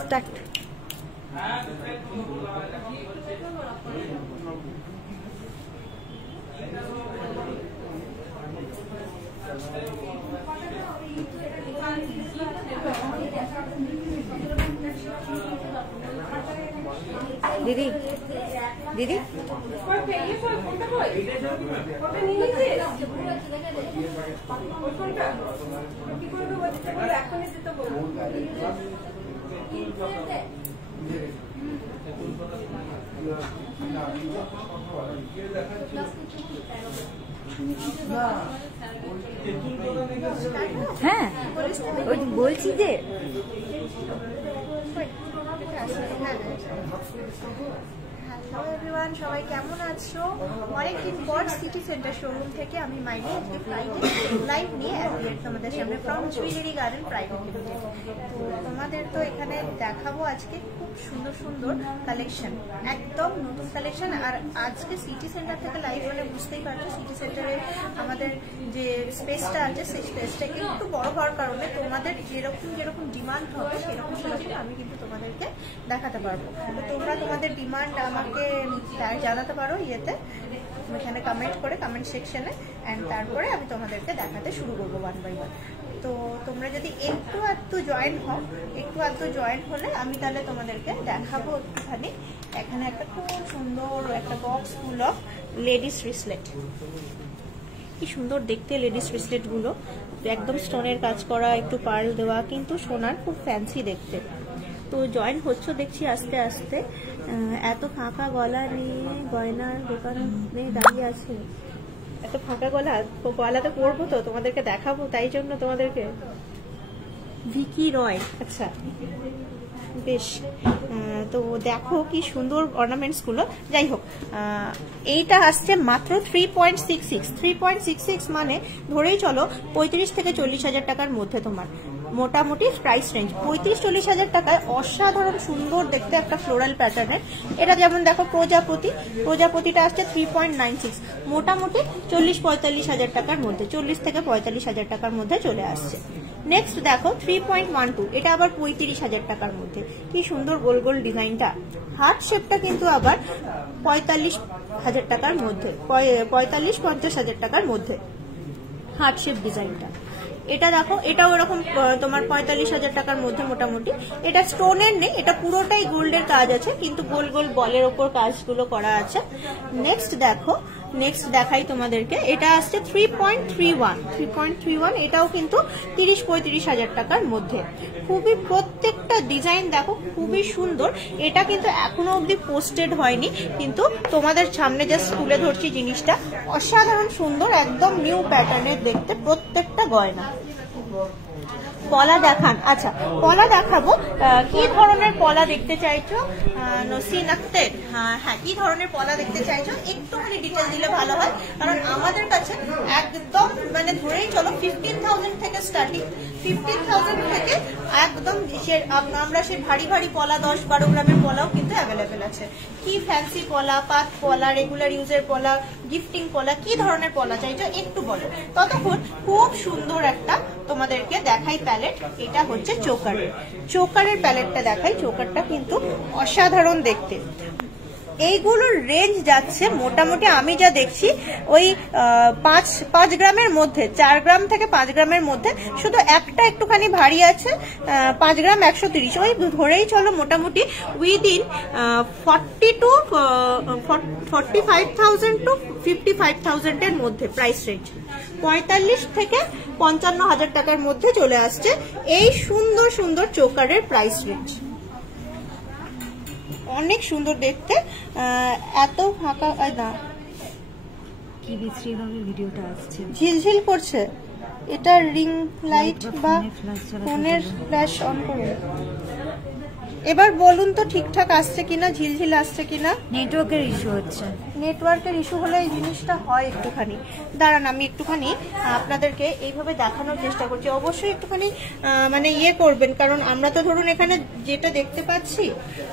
Start. দিদি দিদি হ্যাঁ বলছি যে হ্যালো এভরিওয়ান, সবাই কেমন আছো? অনেকদিন পর সিটি সেন্টার শোরুম থেকে আমি মাইনে আজকে ফ্রাইডে লাইভ নিয়ে অ্যাপিয়ার তোমাদের সামনে from jewellery garden private limited. তো তোমাদের তো এখানে দেখাবো আজকে খুব সুন্দর সুন্দর কালেকশন, একদম নতুন কালেকশন। আর আজকে সিটি সেন্টার থেকে লাইভ মানে বুঝতেই পারছো সিটি সেন্টারে আমাদের যে স্পেসটা আছে সেই স্পেসটা একটু বড় হওয়ার কারণে তোমাদের যেরকম ডিমান্ড হবে সেরকম আমি কিন্তু তোমাদেরকে দেখাতে পারবো। তো তোমরা তোমাদের ডিমান্ড আমাকে জানাতে পারো ইয়েতে, এখানে কমেন্ট করে কমেন্ট সেকশনে, অ্যান্ড তারপরে আমি তোমাদেরকে দেখাতে শুরু করবো ওয়ান বাই ওয়ান। তো তোমরা যদি একটু আধটু জয়েন হলে আমি তাহলে তোমাদেরকে দেখাবো একটুখানি। এখানে একটা খুব সুন্দর একটা box full of ladies bracelet, কি সুন্দর দেখতে লেডিস ব্রেসলেট গুলো, একদম স্টোনের কাজ করা, একটু পার্ল দেওয়া, কিন্তু সোনার খুব ফ্যান্সি দেখতে। তো জয়েন হচ্ছে দেখছি আস্তে আস্তে। এত ফাঁকা গলা নিয়ে গয়নার দোকানে দাঁড়িয়ে আছে, এত ফাঁকা গলাতে পরবো তো তোমাদেরকে দেখাবো, তাই জন্য তোমাদেরকে। ভিকি রয়, আচ্ছা বেশ। তো দেখো কি সুন্দর অর্নামেন্টস গুলো। যাই হোক, এইটা আসছে মাত্র 3.66 মানে ধরেই চলো 35 থেকে 40 হাজার টাকার মধ্যে। তোমার মোটামুটি প্রাইস রেঞ্জ 35-40 হাজার টাকায় অসাধারণ সুন্দর দেখতে একটা ফ্লোরাল প্যাটার্নের। এটা যেমন দেখো প্রজাপতিটা আসছে 3.96, মোটামুটি 40-45 হাজার টাকার মধ্যে, 40 থেকে 45 হাজার টাকার মধ্যে চলে আসছে। নেক্সট দেখো 3.12, এটা আবার 35 হাজার টাকার মধ্যে। কি সুন্দর গোল গোল ডিজাইনটা। হার্ট শেপটা কিন্তু আবার 45 হাজার টাকার মধ্যে, 45-50 হাজার টাকার মধ্যে হার্ট শেপ ডিজাইনটা। এটা দেখো, এটাও এরকম তোমার 45 হাজার টাকার মধ্যে মোটামুটি। এটা স্টোনের নেই, এটা পুরোটাই গোল্ডের কাজ আছে, কিন্তু গোল গোল বলের ওপর কাজগুলো করা আছে। নেক্সট দেখাই তোমাদেরকে, এটা আসছে 3.31, এটাও কিন্তু 30-35 হাজার টাকার মধ্যে। খুবই প্রত্যেকটা ডিজাইন দেখো খুবই সুন্দর। এটা কিন্তু এখনো অবধি পোস্টেড হয়নি, কিন্তু তোমাদের সামনে জাস্ট তুলে ধরছি জিনিসটা। অসাধারণ সুন্দর, একদম নিউ প্যাটার্নের দেখতে প্রত্যেকটা গয়না। পলা দেখান। আচ্ছা, পলা দেখাবো। কি ধরনের পলা দেখতে চাইছো নসিন আক্তার? হ্যাঁ, কি ধরনের পলা দেখতে চাইছো একটুখানি ডিটেল দিলে ভালো হয়, কারণ আমাদের কাছে একদম মানে ধরেই চলো 15,000 থেকে স্টার্টিং, 15,000 থেকে একদম আমরা সেই ভারী ভারী পলা 10-12 গ্রামের পলাও কিন্তু অ্যাভেলেবেল আছে। কি ফ্যান্সি পলা, পাত পলা, রেগুলার ইউজের পলা, গিফটিং পলা, কি ধরনের পলা চাইছো একটু বলো। ততক্ষণ খুব সুন্দর একটা তোমাদেরকে দেখাই প্যালেট। এটা হচ্ছে চোকারের প্যালেটটা দেখাই। চোকারটা কিন্তু অসাধারণ দেখতে। এইগুলোর রেঞ্জ যাচ্ছে মোটামুটি আমি যা দেখছি ওই 5 গ্রামের মধ্যে, 4 গ্রাম থেকে 5 গ্রামের মধ্যে। শুধু একটা একটুখানি ভারী আছে, 5 গ্রাম 130। ওই ধরেই চলো মোটামুটি উইদিন 45,000 টু 55,000 এর মধ্যে প্রাইস রেঞ্জ। 45 থেকে 55 হাজার টাকার মধ্যে চলে আসছে এই সুন্দর সুন্দর চোকারের প্রাইস রেঞ্জ। অনেক সুন্দর দেখতে। এত ফাঁকা না, কি বিশ্রী ভাবে ভিডিওটা আসছে, ঝিলঝিল করছে। এটা রিং লাইট বা ফোনের ফ্ল্যাশ অন করুন। এবার বলুন তো ঠিকঠাক আসছে কিনা, ঝিলঝিল আসছে কিনা। নেটওয়ার্কের ইস্যু হচ্ছে। নেটওয়ার্কের ইস্যু হলে এই জিনিসটা হয় একটুখানি। দাঁড়ান, আমি একটুখানি আপনাদেরকে এইভাবে দেখানোর চেষ্টা করছি। অবশ্যই একটুখানি মানে ইয়ে করবেন, কারণ আমরা তো ধরুন এখানে যেটা দেখতে পাচ্ছি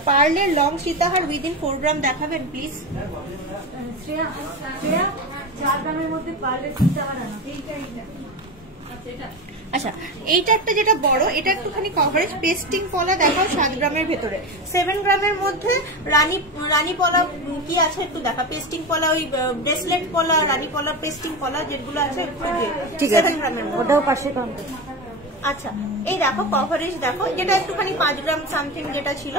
পার্লের লং সীতাহার উইদিন 4 গ্রাম দেখাবেন প্লিজ। 4 গ্রামের মধ্যে পার্লের সীতাহার আনা। আচ্ছা, এইটা একটা যেটা বড়, এটা একটুখানি কভারেজ। পেস্টিং পলা দেখাও 7 গ্রামের ভেতরে। 7 গ্রামের মধ্যে রানী পলা কি আছে একটু দেখা। পেস্টিং পলা, ওই ব্রেসলেট পলা, রানী পলা, পেস্টিং পলা যেগুলো আছে ঠিক আছে, 7 গ্রামের ওটাও পাশে কাউন্টার। আচ্ছা, এই দেখো কভারেজ দেখো, যেটা একটুখানি 5 গ্রাম সামথিং যেটা ছিল,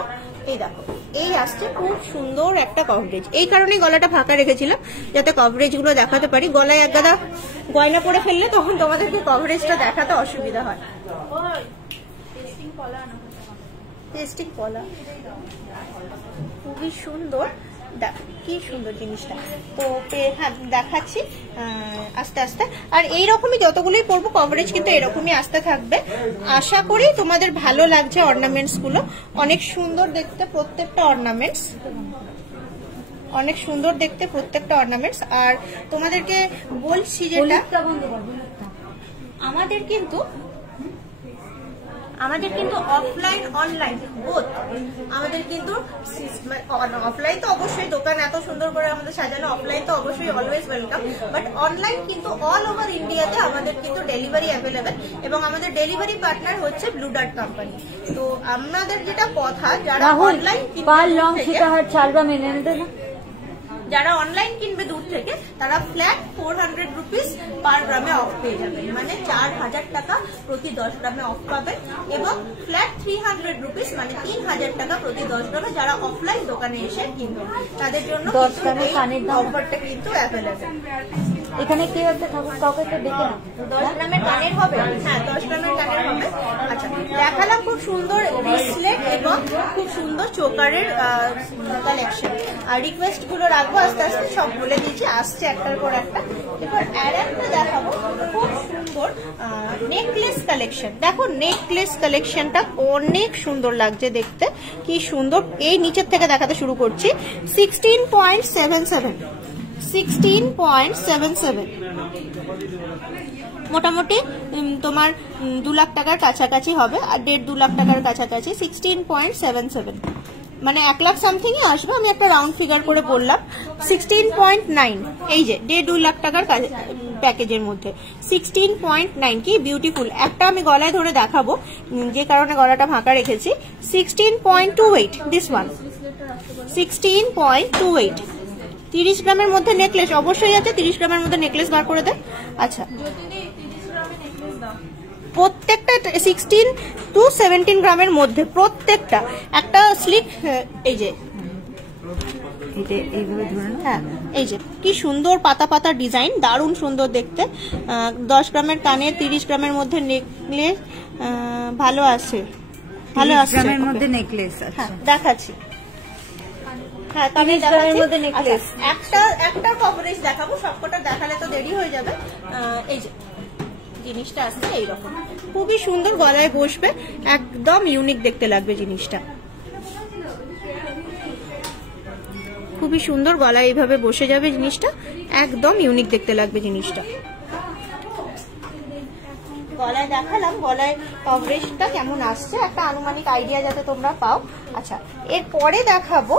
এই দেখো এই আসছে। খুব সুন্দর একটা কভারেজ। এই কারণে গলাটা ফাঁকা রেখেছিলাম, যাতে কভারেজ গুলো দেখাতে পারি। গলায় এক গাদা গয়না পরে ফেললে তখন তোমাদেরকে কভারেজটা দেখাতে অসুবিধা হয়। পেস্টিং পলা খুবই সুন্দর, কি সুন্দর জিনিসটা। তো দেখাচ্ছি আস্তে আস্তে। আর এইরকমই যতগুলোই পরবো কভারেজ কিন্তু এরকমই আসতে থাকবে। আশা করি তোমাদের ভালো লাগছে। অর্নামেন্টস গুলো অনেক সুন্দর দেখতে, প্রত্যেকটা অর্নামেন্টস অনেক সুন্দর দেখতে, প্রত্যেকটা অর্নামেন্টস। আর তোমাদেরকে বলছি যেটা আমাদের কিন্তু অফলাইন অনলাইন বোথ। আমাদের কিন্তু অফলাইন তো অবশ্যই, দোকান এত সুন্দর করে আমাদের সাজানো, অফলাইন তো অবশ্যই অলওয়েজ ওয়েলকাম। বাট অনলাইন কিন্তু অল ওভার ইন্ডিয়াতে আমাদের কিন্তু ডেলিভারি অ্যাভেলেবেল, এবং আমাদের ডেলিভারি পার্টনার হচ্ছে ব্লু ডার্ট কোম্পানি। তো আমাদের যেটা কথা, যারা অনলাইন যারা অনলাইন কিনবে দূর থেকে, তারা ফ্ল্যাট 400 রুপিস পার গ্রামে অফ পেয়ে যাবে, মানে 4000 টাকা প্রতি 10 গ্রামে অফ পাবেন। এবং ফ্ল্যাট 300 রুপিস মানে 3000 টাকা প্রতি 10 গ্রামে যারা অফলাইন দোকানে এসে কিনবে, তাদের জন্য অফারটা কিন্তু অ্যাভেলেবেল। এখানে কি হচ্ছে কাউকে তো দেখে না, 10 গ্রামের কানের হবে। হ্যাঁ, 10 গ্রামের কানের হবে। আচ্ছা, দেখালাম খুব সুন্দর ব্রেসলেট এবং খুব সুন্দর চোকারের কালেকশন। আর রিকোয়েস্ট গুলো রাখবো আস্তে আস্তে, সব বলে দিয়েছি, আসছে একটার পর একটা। এবার আর একটা দেখাবো খুব সুন্দর নেকলেস কালেকশন। দেখো নেকলেস কালেকশনটা অনেক সুন্দর লাগছে দেখতে, কি সুন্দর। এই নিচের থেকে দেখাতে শুরু করছি। 16.77 মোটামুটি তোমার 2 লাখ টাকার কাছাকাছি হবে, আর 1.5-2 লাখ টাকার কাছাকাছি। 16.77 মানে 1 লাখ সামথিং আসবে। আমি একটা রাউন্ড ফিগার করে বললাম। 16.9, এই যে 1.5-2 লাখ টাকার প্যাকেজের মধ্যে 16.9, কি বিউটিফুল। একটা আমি গলায় ধরে দেখাবো, যে কারণে গলাটা ফাঁকা রেখেছি। 16.28, দিস ওয়ান 16.28। 30 গ্রামের মধ্যে নেকলেস অবশ্যই আছে, 30 গ্রামের মধ্যে নেকলেস বার করে দেয়। আচ্ছা, প্রত্যেকটা 16 to 17 গ্রামের মধ্যে প্রত্যেকটা। একটা স্লিক, এই যে এইভাবে ধরে, হ্যাঁ এই যে কি সুন্দর পাতা পাতা ডিজাইন, দারুণ সুন্দর দেখতে। 10 গ্রামের কানে, 30 গ্রামের মধ্যে নেকলেস, ভালো আছে, ভালো আছে গ্রামের মধ্যে নেকলেস। হ্যাঁ দেখাচ্ছি, হ্যাঁ তবে নেকলেস। একটা কভারেজ দেখাবো, সবকটা দেখালে তো দেরি হয়ে যাবে। এই যে জিনিসটা আসছে এইরকম, খুবই সুন্দর, গলায় বসবে, একদম ইউনিক দেখতে লাগবে জিনিসটা। খুবই সুন্দর, গলায় এইভাবে বসে যাবে জিনিসটা, একদম ইউনিক দেখতে লাগবে জিনিসটা। গলায় দেখালাম, গলায় কভারেজটা কেমন আসছে, একটা আনুমানিক আইডিয়া যাতে তোমরা পাও। আচ্ছা, এরপরে দেখাবো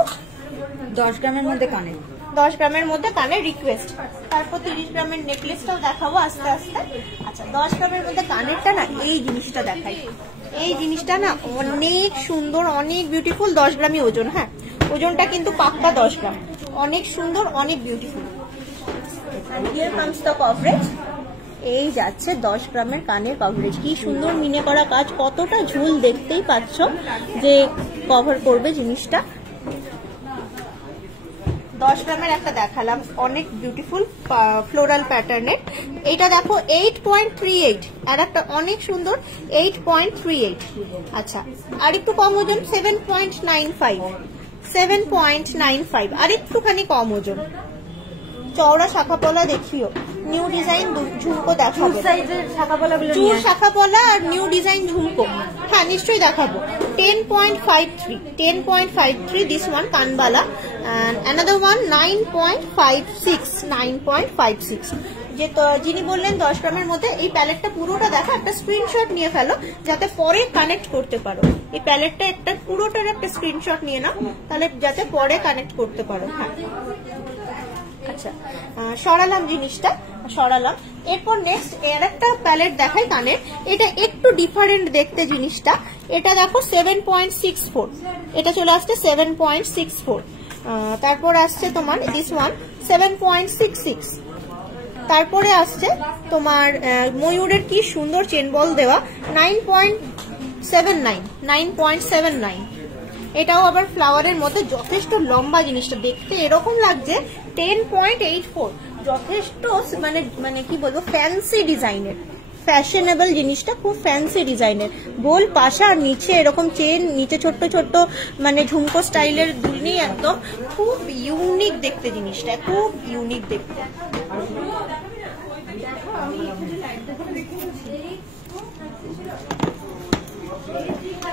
10 গ্রামের মধ্যে কানের, 10 গ্রামের মধ্যে কানের রিকোয়েস্ট। তারপর 30 গ্রামের নেকলেসটাও দেখাবো আস্তে আস্তে। আচ্ছা, 10 গ্রামের মধ্যে কানেরটা না, এই জিনিসটা দেখাই। এই জিনিসটা না অনেক সুন্দর, অনেক বিউটিফুল। 10 গ্রামই ওজন, হ্যাঁ ওজনটা কিন্তু পাক্কা 10 গ্রাম। অনেক সুন্দর, অনেক beautiful. Here comes the coverage. এই যাচ্ছে 10 গ্রামের কানের কভারেজ। কি সুন্দর মিনে করা কাজ, কতটা ঝুল দেখতেই পাচ্ছ যে কভার করবে জিনিসটা। 10 গ্রামের একটা দেখালাম, অনেক বিউটিফুল ফ্লোরাল প্যাটার্নের। এইটা দেখো 8.38, আর একটা অনেক সুন্দর 8.38। আচ্ছা, আর একটু কম ওজন 7.95, আর একটুখানি কম ওজন। চওড়া শাখাপলা দেখিও, নিউ ডিজাইন ঝুমকো দেখাবো, চুর শাখাপলা আর নিউ ডিজাইন ঝুমকো, হ্যাঁ নিশ্চয়ই দেখাবো। 10.53, দিস ওয়ান কানবালা, and another one 9.56, যে যিনি বললেন 10 গ্রামের মধ্যে। এই প্যালেটটা পুরোটা দেখা, একটা স্ক্রিনশট নিয়ে ফেলো যাতে পরে কানেক্ট করতে পারো। এই প্যালেটটা একটা পুরোটার একটা স্ক্রিনশট নিয়ে নাও, তাহলে যাতে পরে কানেক্ট করতে পারো। হ্যাঁ আচ্ছা, সরালাম জিনিসটা, সরালাম। এরপর নেক্সট এর একটা প্যালেট দেখাই কানের। এটা একটু ডিফারেন্ট দেখতে জিনিসটা। এটা দেখো 7.64, এটা চলে আসছে 7.64। তারপর আসছে তোমার দিস ওয়ান 7.66। তারপরে আসছে তোমার ময়ূরের কি সুন্দর চেন বল দেওয়া 9.79। এটাও আবার ফ্লাওয়ারের মধ্যে যথেষ্ট লম্বা জিনিসটা, দেখতে এরকম লাগছে 10.84। যথেষ্ট মানে কি বলবো, ফ্যান্সি ডিজাইনের, ফ্যাশনেবল জিনিসটা, খুব ফ্যান্সি ডিজাইনের। গোল পাশা আর নিচে এরকম চেন, নিচে ছোট্ট ছোট্ট মানে ঝুমকো স্টাইলের দুলনি, একদম খুব ইউনিক দেখতে জিনিসটা, খুব ইউনিক দেখতে।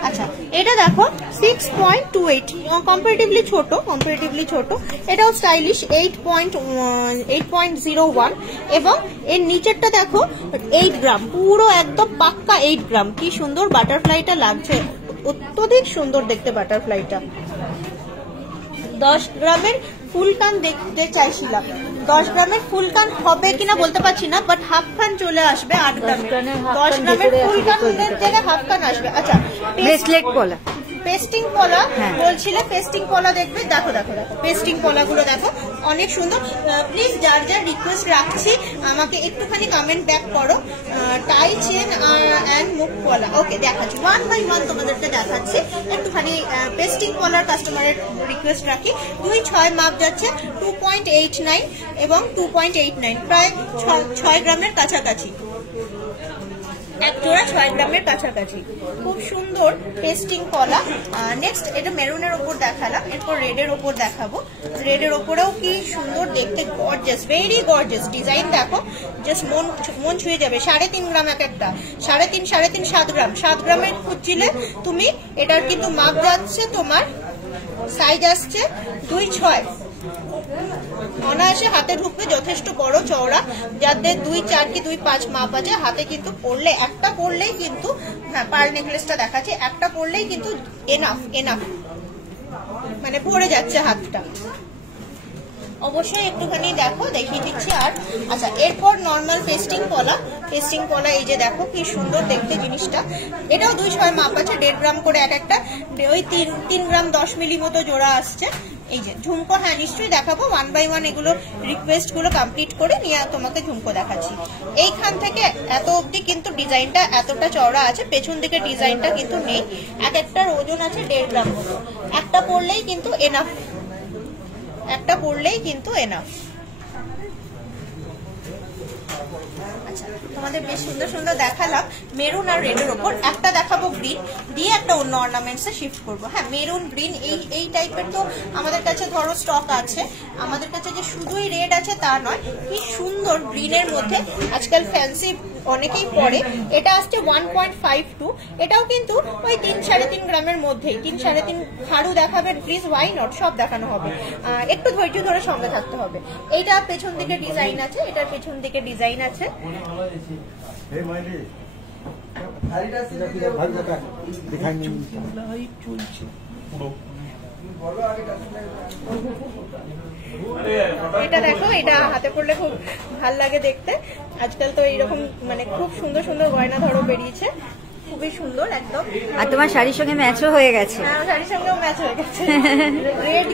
আচ্ছা, এটা দেখো 6.28, কম্পারেটিভলি ছোট, এটাও স্টাইলিশ 8.01। এবং এর নিচেরটা দেখো 8 গ্রাম, পুরো একদম পাক্কা 8 গ্রাম। কি সুন্দর বাটারফ্লাইটা লাগছে, অত্যধিক সুন্দর দেখতে বাটারফ্লাইটা। 10 গ্রামের ফুল কান দেখতে চাইছিলাম, 10 গ্রামের ফুল কান হবে কিনা বলতে পারছি না, বাট হাফ কান চলে আসবে 8 গ্রামের। 10 গ্রামের ফুল কানের জায়গায় হাফ কান আসবে। আচ্ছা, ব্রেসলেট পলা, পেস্টিং পলা বলছিলে, পেস্টিং পলা দেখবে, দেখো পেস্টিং পলা গুলো দেখো অনেক সুন্দর। প্লিজ যার রিকোয়েস্ট রাখছি আমাকে একটুখানি কমেন্ট ব্যাক করো। টাই চেন অ্যান্ড মুখ পলা, ওকে দেখাচ্ছি, 1 বাই 1 তোমাদেরকে দেখাচ্ছি। একটুখানি পেস্টিং পলার কাস্টমারের রিকোয়েস্ট রাখি। 2.6 মাপ যাচ্ছে 2.89 এবং 2.89, প্রায় 6 গ্রামের কাছাকাছি, এক জোড়া 6 গ্রামের কাছাকাছি। খুব সুন্দর পেস্টিং পলা। নেক্সট এটা মেরুনের ওপর দেখালাম, এরপর রেডের ওপর দেখাবো। রেডের ওপরেও কি সুন্দর দেখতে, গর্জিয়াস, ভেরি গর্জিয়াস ডিজাইন। দেখো জাস্ট মন ছুঁয়ে যাবে। 3.5 গ্রাম এক একটা, 3.5 7 গ্রাম। 7 গ্রামের খুঁজছিলে তুমি, এটার কিন্তু মাপ যাচ্ছে তোমার, সাইজ আসছে 2.6, অনায়াসে হাতে ঢুকবে, যথেষ্ট বড় চওড়া। যাদের 2.4 কি 2.5 মাপ আছে, হাতে কিন্তু পরলে, একটা পরলেই কিন্তু, হ্যাঁ পার্ল নেকলেসটা দেখাচ্ছি, একটা পরলেই কিন্তু এনাফ, মানে পরে যাচ্ছে হাতটা। অবশ্যই একটুখানি দেখো, দেখিয়ে দিচ্ছি। আর আচ্ছা, এরপর নর্মাল পেস্টিং পলা। এই যে দেখো কি সুন্দর দেখতে জিনিসটা। এটাও 2.6 মাপ আছে, 1.5 গ্রাম করে এক একটা, ওই 3 গ্রাম 10 মিলি মতো জোড়া আসছে। এই যে ঝুমকো, হ্যাঁ নিশ্চয়ই দেখাবো, 1 বাই 1 এগুলো রিকোয়েস্ট গুলো কমপ্লিট করে নিয়ে তোমাকে ঝুমকো দেখাচ্ছি। এইখান থেকে এত অবধি কিন্তু ডিজাইনটা এতটা চওড়া আছে, পেছন দিকে ডিজাইনটা কিন্তু নেই। এক একটার ওজন আছে 1.5 গ্রাম মতো। একটা পরলেই কিন্তু এনাফ, আচ্ছা, তোমাদের বেশ সুন্দর সুন্দর দেখালাম মেরুন আর রেডের ওপর। একটা দেখাবো গ্রিন, দিয়ে একটা অন্য অর্নামেন্টস এ শিফট করবো। হ্যাঁ, মেরুন গ্রিন এই টাইপের তো আমাদের কাছে ধরো স্টক আছে। আমাদের কাছে যে শুধুই রেড আছে তা নয়, কি সুন্দর গ্রিনের মধ্যে আজকাল ফ্যান্সি অনেকেই পরে। এটা আসছে 1.52, এটাও কিন্তু ওই 3-3.5 গ্রামের মধ্যেই। 3-3.5 হাড়ু দেখাবেন প্লিজ, ওয়াই নট, সব দেখানো হবে, একটু ধৈর্য ধরে সঙ্গে থাকতে হবে। এইটা পেছন দিকে ডিজাইন আছে, এটার পেছন দিকে ডিজাইন আছে। এটা দেখো, এটা হাতে পড়লে খুব ভাল লাগে দেখতে। আজকাল তো এইরকম মানে খুব সুন্দর সুন্দর গয়না ধরো বেরিয়েছে, খুবই সুন্দর একদম। আর তোমার শাড়ির সঙ্গে ম্যাচও হয়ে গেছে। হ্যাঁ, শাড়ির সঙ্গেও ম্যাচ হয়ে গেছে, রেড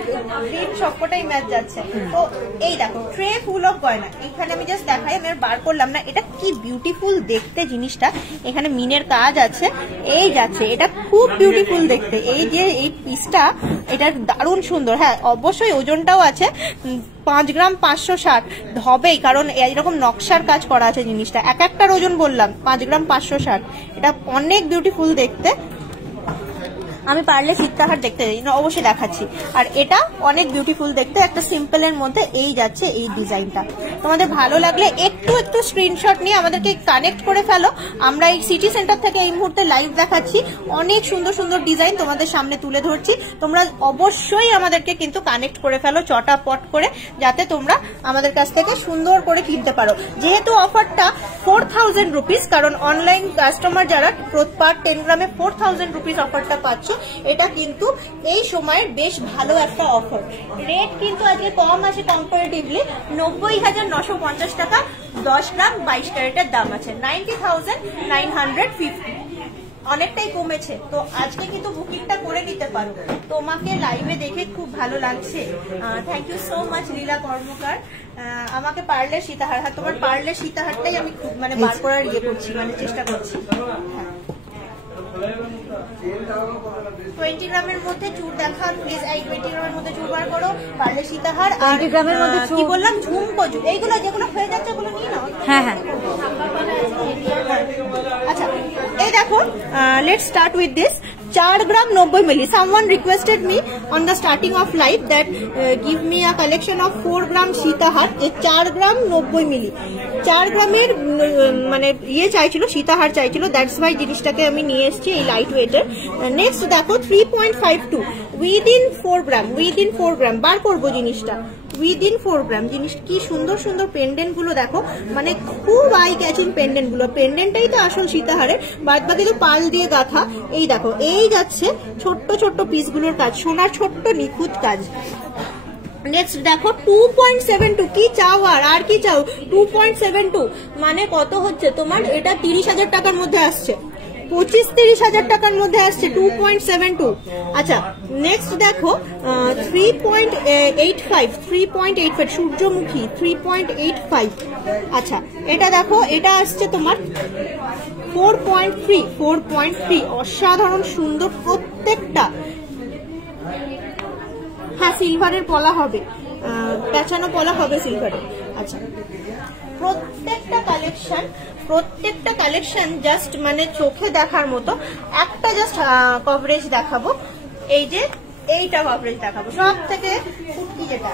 গ্রিন সবকটাই ম্যাচ যাচ্ছে। তো এই দেখো ট্রে ফুল অফ গয়না। এখানে আমি জাস্ট দেখাই, আমি আর বার করলাম না। এটা কি বিউটিফুল দেখতে জিনিসটা। এখানে মিনের কাজ আছে, এই যাচ্ছে, এটা খুব বিউটিফুল দেখতে। এই যে এই পিসটা, এটা দারুণ সুন্দর। হ্যাঁ, অবশ্যই ওজনটাও আছে 5 গ্রাম 560 হবেই, কারণ এরকম নকশার কাজ করা আছে জিনিসটা। এক একটার ওজন বললাম 5 গ্রাম 560। এটা অনেক বিউটিফুল দেখতে। আমি পারলে সীতাহার দেখতে যাই না, অবশ্যই দেখাচ্ছি। আর এটা অনেক বিউটিফুল দেখতে, একটা সিম্পলের মধ্যে এই যাচ্ছে এই ডিজাইনটা। তোমাদের ভালো লাগলে একটু স্ক্রিনশট নিয়ে আমাদেরকে কানেক্ট করে ফেলো। আমরা এই সিটি সেন্টার থেকে এই মুহূর্তে লাইভ দেখাচ্ছি, অনেক সুন্দর সুন্দর ডিজাইন তোমাদের সামনে তুলে ধরছি। তোমরা অবশ্যই আমাদেরকে কিন্তু কানেক্ট করে ফেলো চটাপট করে, যাতে তোমরা আমাদের কাছ থেকে সুন্দর করে কিনতে পারো। যেহেতু অফারটা 4000 রুপিস, কারণ অনলাইন কাস্টমার যারা পার 10 গ্রামে 4000 রুপিস অফারটা পাচ্ছ, এটা কিন্তু এই সময়ের বেশ ভালো একটা অফার। রেট কিন্তু আজকে কম আছে কম্পারেটিভলি, 90,950 টাকা 10 গ্রাম 22 ক্যারেটের দাম আছে, 90,950, অনেকটাই কমেছে। তো আজকে কিন্তু বুকিংটা করে নিতে পারো। তোমাকে লাইভে দেখে খুব ভালো লাগছে, থ্যাংক ইউ সো মাচ লীলা কর্মকার। আমাকে পারলে সীতাহার, হ্যাঁ তোমার পারলে সীতাহারটাই আমি খুব মানে বার করার ইয়ে করছি, মানে চেষ্টা করছি। 20 গ্রামের মধ্যে চুর দেখান প্লিজ, এই 20 গ্রামের মধ্যে চুর বার করো, পারলে সীতাহার। আর 20 গ্রামের মধ্যে কি বললাম, ঝুমকো চুর, এইগুলো যেগুলো হয়ে যাচ্ছে ওগুলো নিয়ে নাও। হ্যাঁ হ্যাঁ আচ্ছা এই দেখো, let's start with this 4 gram 90 milli. Someone requested me on the starting of live that give me a collection of 4 গ্রাম সীতাহার। এই 4 গ্রাম 90 মিলি 4 গ্রামের মানে ইয়ে চাইছিল, সীতাহার চাইছিল, দ্যাটস ওয়াই জিনিসটাকে আমি নিয়ে এসেছি এই লাইট ওয়েটের। নেক্সট দেখো 3.52 উইদিন 4 গ্রাম, উইদিন 4 গ্রাম বার করবো জিনিসটা, উইদিন 4 গ্রাম। জিনিস কি সুন্দর সুন্দর পেন্ডেন্ট গুলো দেখো, মানে খুব আই ক্যাচিং পেন্ডেন্ট গুলো। পেন্ডেন্টটাই তো আসল সীতাহারের, বাদ বাকি তো পাল দিয়ে গাঁথা। এই দেখো, এই যাচ্ছে ছোট্ট ছোট্ট পিসগুলোর কাজ, সোনার ছোট্ট নিখুঁত কাজ। নেক্সট দেখো 2.72, কি চাও আর কি চাও, 2.72 মানে কত হচ্ছে তোমার, এটা 30,000 টাকার মধ্যে আসছে, 25-30,000 টাকার মধ্যে আসছে 2.72। আচ্ছা নেক্সট দেখো 3.85 সূর্যমুখী 3.85। আচ্ছা এটা দেখো, এটা আসছে তোমার 4.3, অসাধারণ সুন্দর প্রত্যেকটা। হ্যাঁ সিলভারের পলা হবে, পেঁচানো পলা হবে সিলভারের। আচ্ছা প্রত্যেকটা কালেকশন জাস্ট মানে চোখে দেখার মতো। একটা জাস্ট কভারেজ দেখাবো, এই যে এইটা কভারেজ দেখাবো, সব থেকে ফুটকি যেটা,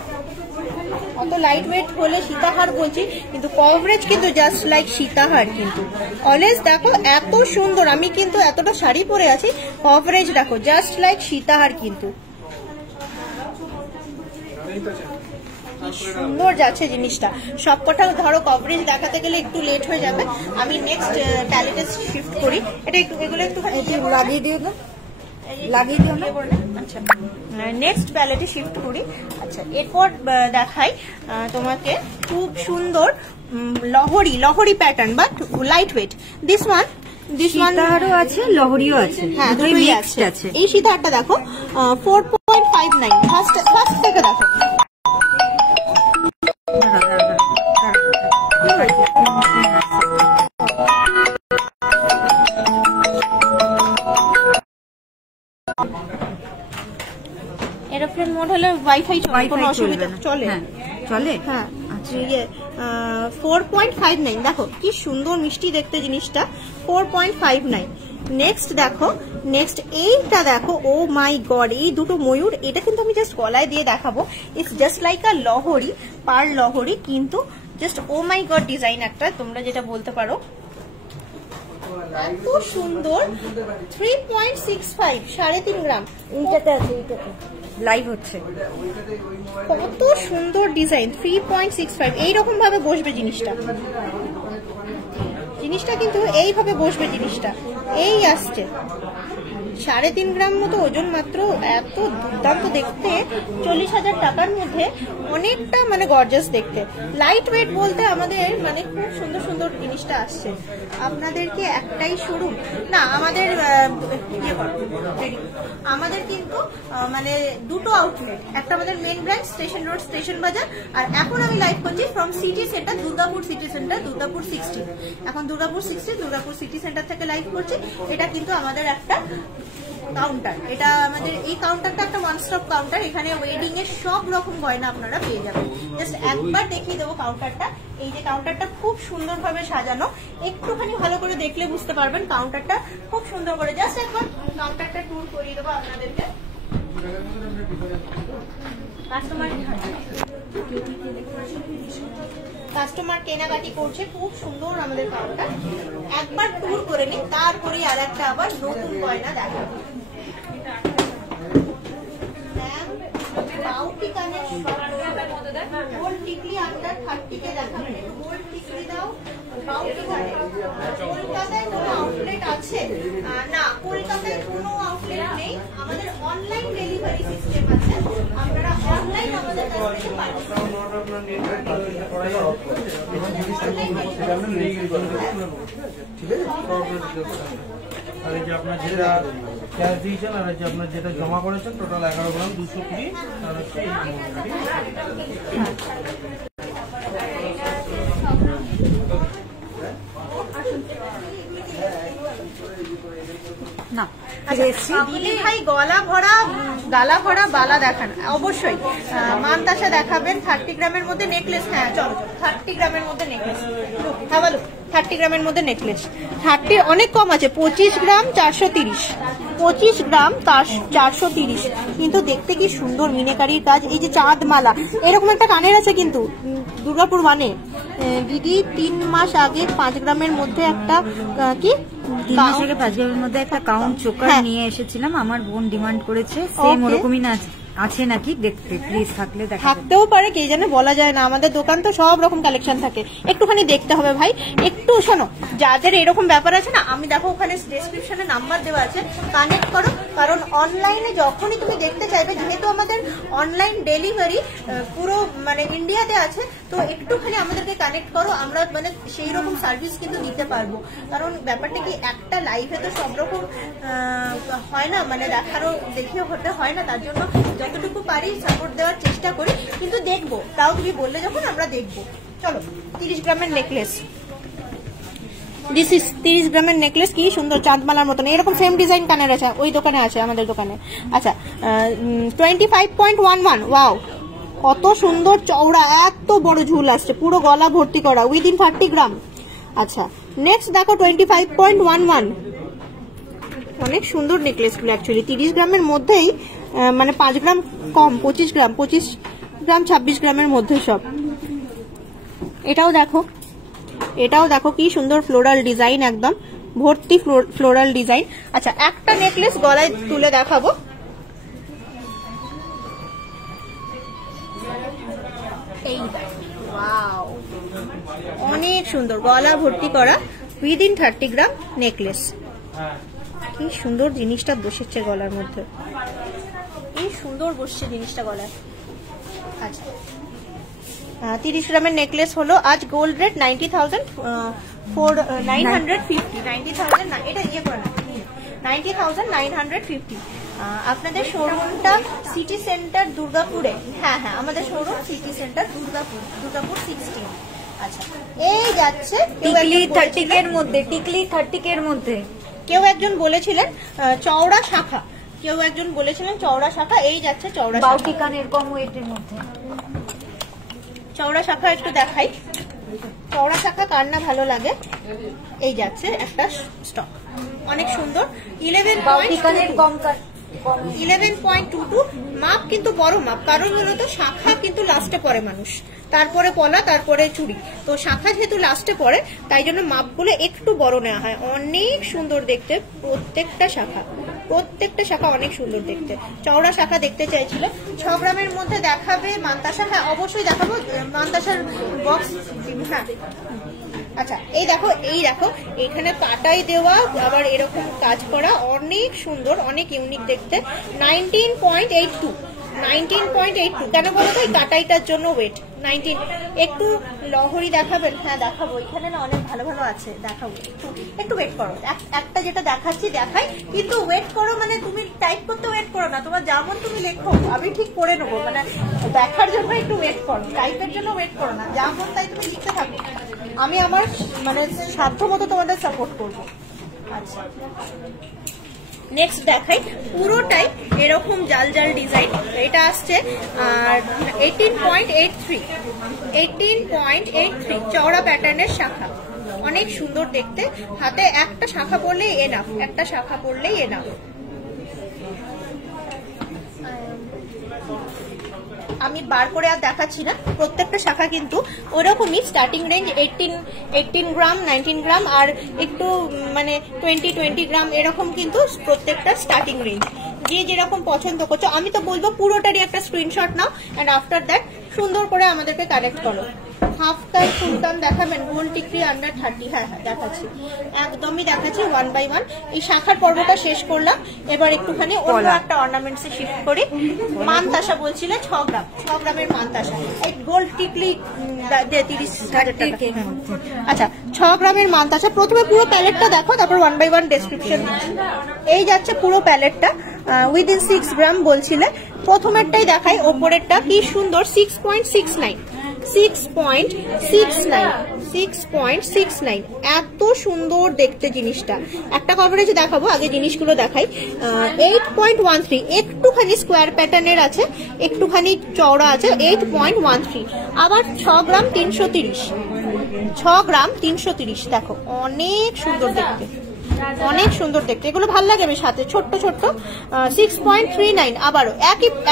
অত লাইট ওয়েট হলে সীতাহার বলছি কিন্তু কভারেজ কিন্তু জাস্ট লাইক সীতাহার। কিন্তু অলওয়েজ দেখো এত সুন্দর, আমি কিন্তু এতটা শাড়ি পরে আছি, কভারেজ দেখো জাস্ট লাইক সীতাহার। কিন্তু সুন্দর যাচ্ছে জিনিসটা, সবকটা ধরো কভারেজ দেখাতে গেলে একটু লেট হয়ে যাবে। আমি নেক্সট প্যালেটে শিফট করি, এটা একটু এগুলো একটু লাগিয়ে দিও না, লাগিয়ে দিও না। আচ্ছা নেক্সট প্যালেটে শিফট করি। আচ্ছা এরপর দেখাই তোমাকে খুব সুন্দর লহরি pattern but lightweight. This one সীতাহারও আছে, লহরিও আছে, হ্যাঁ দুটোই আছে। এই সীতাহারটা দেখো 4.59, ফার্স্ট থেকে দেখো, এরোপ্লেন মোড হলে ওয়াইফাই কোনো অসুবিধা চলে, চলে। হ্যাঁ 4.59 দেখো কি সুন্দর মিষ্টি দেখতে জিনিসটা, 4.59। নেক্সট দেখো, নেক্সট এইটা দেখো, ও মাই গড, এই দুটো ময়ূর, এটা কিন্তু আমি জাস্ট গলায় দিয়ে দেখাবো। ইটস জাস্ট লাইক আ লহরি, পার লহরি, কিন্তু জাস্ট ও মাই গড ডিজাইন একটা, তোমরা যেটা বলতে পারো। এত সুন্দর 3.65, 3.5 গ্রাম। এইটাতে আছে, এইটাতে লাইভ হচ্ছে, কত সুন্দর ডিজাইন, 3.65। এইরকম ভাবে বসবে জিনিসটা, কিন্তু এইভাবে বসবে জিনিসটা। এই আসছে 3.5 গ্রাম মতো ওজন মাত্র, এত দুর্দান্ত দেখতে, 40,000 টাকার মধ্যে অনেকটা মানে গর্জাস দেখতে। লাইট ওয়েট বলতে আমাদের মানে খুব সুন্দর সুন্দর জিনিসটা আসছে। আপনাদেরকে একটাই শোরুম না, আমাদের আমাদের কিন্তু মানে দুটো আউটলেট, একটা আমাদের main branch station road station বাজার, আর এখন আমি লাইভ করছি from city centre, Durgapur city centre, Durgapur 16। এখন দুর্গাপুর 16 দুর্গাপুর সিটি সেন্টার থেকে লাইভ করছি। এটা কিন্তু আমাদের একটা কাউন্টার, এটা আমাদের এই কাউন্টারটা একটা ওয়ান স্টপ কাউন্টার, এখানে ওয়েডিং এর সব রকম গয়না আপনারা পেয়ে যাবেন। জাস্ট একবার দেখিয়ে দেবো কাউন্টারটা। এই যে কাউন্টারটা খুব সুন্দরভাবে সাজানো, একটুখানি ভালো করে দেখলে বুঝতে পারবেন কাউন্টারটা খুব সুন্দর করে। জাস্ট একবার কাউন্টারটা ট্যুর করিয়ে দেবো আপনাদেরকে। কাস্টমার কেনাকাটি করছে, খুব সুন্দর আমাদের কাউন্টার। একবার ট্যুর করে নিন, তারপরে আর একটা আবার নতুন গয়না দেখাবো। বাউটি কানের গোল্ড টিকলি আন্ডার 30 কে দেখাবে, গোল্ড টিকলি দাও বাউটি কানের। কলকাতায় কোনো আউটলেট আছে না, কলকাতায় কোনো আউটলেট নেই। আর এই যে আপনার যেটা ক্যাশ দিয়েছেন আর এই যে আপনার যেটা জমা করেছেন টোটাল 11 গ্রাম 220 আর হচ্ছে এই না ভাই গালা ভরা বালা দেখান অবশ্যই। মানতাসা দেখাবেন 30 গ্রামের মধ্যে নেকলেস। হ্যাঁ চলো 30 গ্রামের মধ্যে নেকলেস। হ্যাঁ বলো 30 গ্রামের মধ্যে নেকলেস। 30 অনেক কম আছে, 25 গ্রাম 430, 25 গ্রাম 430। কিন্তু দেখতে কি সুন্দর মিনেকারির কাজ। এই যে চাঁদ মালা এরকম একটা কানের আছে কিন্তু দুর্গাপুর মানে দিদি 3 মাস আগে 5 গ্রামের মধ্যে একটা কি 3 মাস আগে 5 গ্রামের মধ্যে একটা কাউন্ট চোকার নিয়ে এসেছিলাম। আমার বোন ডিমান্ড করেছে, সেম ওরকমই না আছে নাকি দেখতে, প্লিজ থাকলে থাকতেও পারে, কে জানে, বলা যায় না। আমাদের দোকান তো সব রকম কালেকশন থাকে, একটুখানি দেখতে হবে ভাই। একটু শোনো, যাদের এরকম ব্যাপার আছে না, আমি দেখো ওখানে ডেসক্রিপশনে নাম্বার দেওয়া আছে, কানেক্ট করো। কারণ অনলাইনে যখনই তুমি দেখতে চাইবে, যেহেতু আমাদের অনলাইন ডেলিভারি পুরো মানে ইন্ডিয়াতে আছে, তো একটুখানি আমাদেরকে কানেক্ট করো, আমরা মানে সেই রকম সার্ভিস কিন্তু দিতে পারবো। কারণ ব্যাপারটা কি, একটা লাইফে তো সব রকম হয় না, মানে দেখিয়ে হতে হয় না। তার জন্য যতটুকু পারি সাপোর্ট দেওয়ার চেষ্টা করি, কিন্তু দেখবো, তাও তুমি বললে যখন আমরা দেখবো। চলো 30 গ্রামের নেকলেস, দিস ইজ 30 গ্রামের নেকলেস। কি সুন্দর চাঁদমালার মতন, এরকম সেম ডিজাইন কানের আছে, ওই দোকানে আছে, আমাদের দোকানে। আচ্ছা 25.11, ওয়াও কত সুন্দর চওড়া, এত বড় ঝুল আসছে, পুরো গলা ভর্তি করা, উইদিন 30 গ্রাম। আচ্ছা নেক্সট দেখো 25.11, অনেক সুন্দর নেকলেস গুলো। অ্যাকচুয়ালি 30 গ্রামের মধ্যেই, মানে 5 গ্রাম কম, 25 গ্রাম 26 গ্রামের মধ্যে সব। এটাও দেখো কি সুন্দর ফ্লোরাল ডিজাইন, একদম ভর্তি ফ্লোরাল ডিজাইন। আচ্ছা একটা নেকলেস গলায় তুলে দেখাবো, এই ওয়াও, অনেক সুন্দর গলা ভর্তি করা উইদিন 30 গ্রাম নেকলেস। কি সুন্দর জিনিসটা বসেছে গলার মধ্যে, কি সুন্দর বসছে জিনিসটা গলায়। আচ্ছা 30 গ্রামের নেকলেস হলো। আজ গোল্ড রেট 90,950, এটা ইয়ে করে না, 90,950। আপনাদের শোরুমটা সিটি সেন্টার দুর্গাপুরে। হ্যাঁ হ্যাঁ, আমাদের শোরুম সিটি সেন্টার দুর্গাপুর 16। আচ্ছা এই যাচ্ছে টিকলি 30 এর মধ্যে, টিকলি 30 এর মধ্যে। কেউ একজন বলেছিলেন চওড়া শাখা, এই যাচ্ছে চওড়া শাখা, বাউটি কানের কম ওয়েটের মধ্যে। চওড়া শাখা একটু দেখাই, চওড়া শাখা কার না ভালো লাগে। এই যাচ্ছে একটা স্টক, অনেক সুন্দর। 11.22 মাপ, কিন্তু বড় মাপ, কারণ হলো তো শাখা কিন্তু লাস্টে পরে মানুষ, তারপরে পলা, তারপরে চুড়ি, তো শাখা যেহেতু লাস্টে পড়ে তাই জন্য মাপগুলো একটু বড় নেওয়া হয়। অনেক সুন্দর দেখতে প্রত্যেকটা শাখা অনেক সুন্দর দেখতে। চওড়া শাখা দেখতে চাইছিল, 6 গ্রামের মধ্যে দেখাবে মানতাসা? হ্যাঁ অবশ্যই দেখাবো, মানতাসার বক্স। হ্যাঁ আচ্ছা এই দেখো এখানে কাটাই দেওয়া, আবার এরকম কাজ করা, অনেক সুন্দর, অনেক ইউনিক দেখতে। 19.82 কেন বলো তো? এই কাটাইটার জন্য ওয়েট 19। একটু লহরি দেখাবেন? হ্যাঁ দেখাবো, এখানে না অনেক ভালো ভালো আছে, দেখাবো। একটু ওয়েট করো, একটা যেটা দেখাচ্ছি দেখাই, কিন্তু ওয়েট করো, মানে তুমি টাইপ করতে ওয়েট করো না, তোমার যেমন তুমি লেখো আমি ঠিক করে নেবো, মানে দেখার জন্য একটু ওয়েট করো, টাইপের জন্য ওয়েট করো না, যেমন তাই তুমি লিখতে থাকো, আমি আমার মানে সাধ্য মতো তোমাদের সাপোর্ট করবো। আচ্ছা নেক্সট দেখাই, পুরোটাই এরকম জাল জাল ডিজাইন, এটা আসছে আর 18.83 চওড়া প্যাটার্নের শাখা, অনেক সুন্দর দেখতে। হাতে একটা শাখা পরলেই এনাফ, আমি বার করে আর দেখাচ্ছি না, প্রত্যেকটা শাখা কিন্তু ওরকমই স্টার্টিং রেঞ্জ 18 গ্রাম, 19 গ্রাম, আর একটু মানে 20 গ্রাম, এরকম কিন্তু প্রত্যেকটা স্টার্টিং রেঞ্জ। যে যেরকম পছন্দ করছো, আমি তো বলবো পুরোটারই একটা screenshot now, and after that সুন্দর করে আমাদেরকে কানেক্ট করো। হাফ কাট ফুল কাট দেখাবেন? গোল টিকরি আন্ডার 30। হ্যাঁ হ্যাঁ দেখাচ্ছি, একদমই দেখাচ্ছি 1 বাই 1। এই শাখার পর্বটা শেষ করলাম, এবার একটুখানি অন্য একটা অর্নামেন্টসে শিফট করি। মানতাসা বলছিলে 6 গ্রাম, 6 গ্রামের মানতাসা। এই গোল টিকলি 30,000 টাকা। আচ্ছা 6 গ্রামের মানতাসা। প্রথমে পুরো প্যালেটটা দেখো, তারপর 1 বাই 1 ডেসক্রিপশন দিচ্ছি। এই যাচ্ছে পুরো প্যালেটটা, উইদিন 6 গ্রাম বলছিলে। প্রথমেরটাই দেখাই, ওপরেরটা কি সুন্দর 6.69, 6.69 এত সুন্দর দেখতে জিনিসটা। একটা কভারেজ দেখাবো, আগে জিনিসগুলো দেখাই। 8.13 একটুখানি স্কোয়ার প্যাটার্নের আছে, একটুখানি চওড়া আছে। 8.13 আবার 6 গ্রাম 330, 6 গ্রাম 330 দেখো, অনেক সুন্দর দেখতে, অনেক সুন্দর দেখতে। এগুলো ভালো লাগে বেশ হাতে, ছোট্ট ছোট্ট। 6.39 আবারও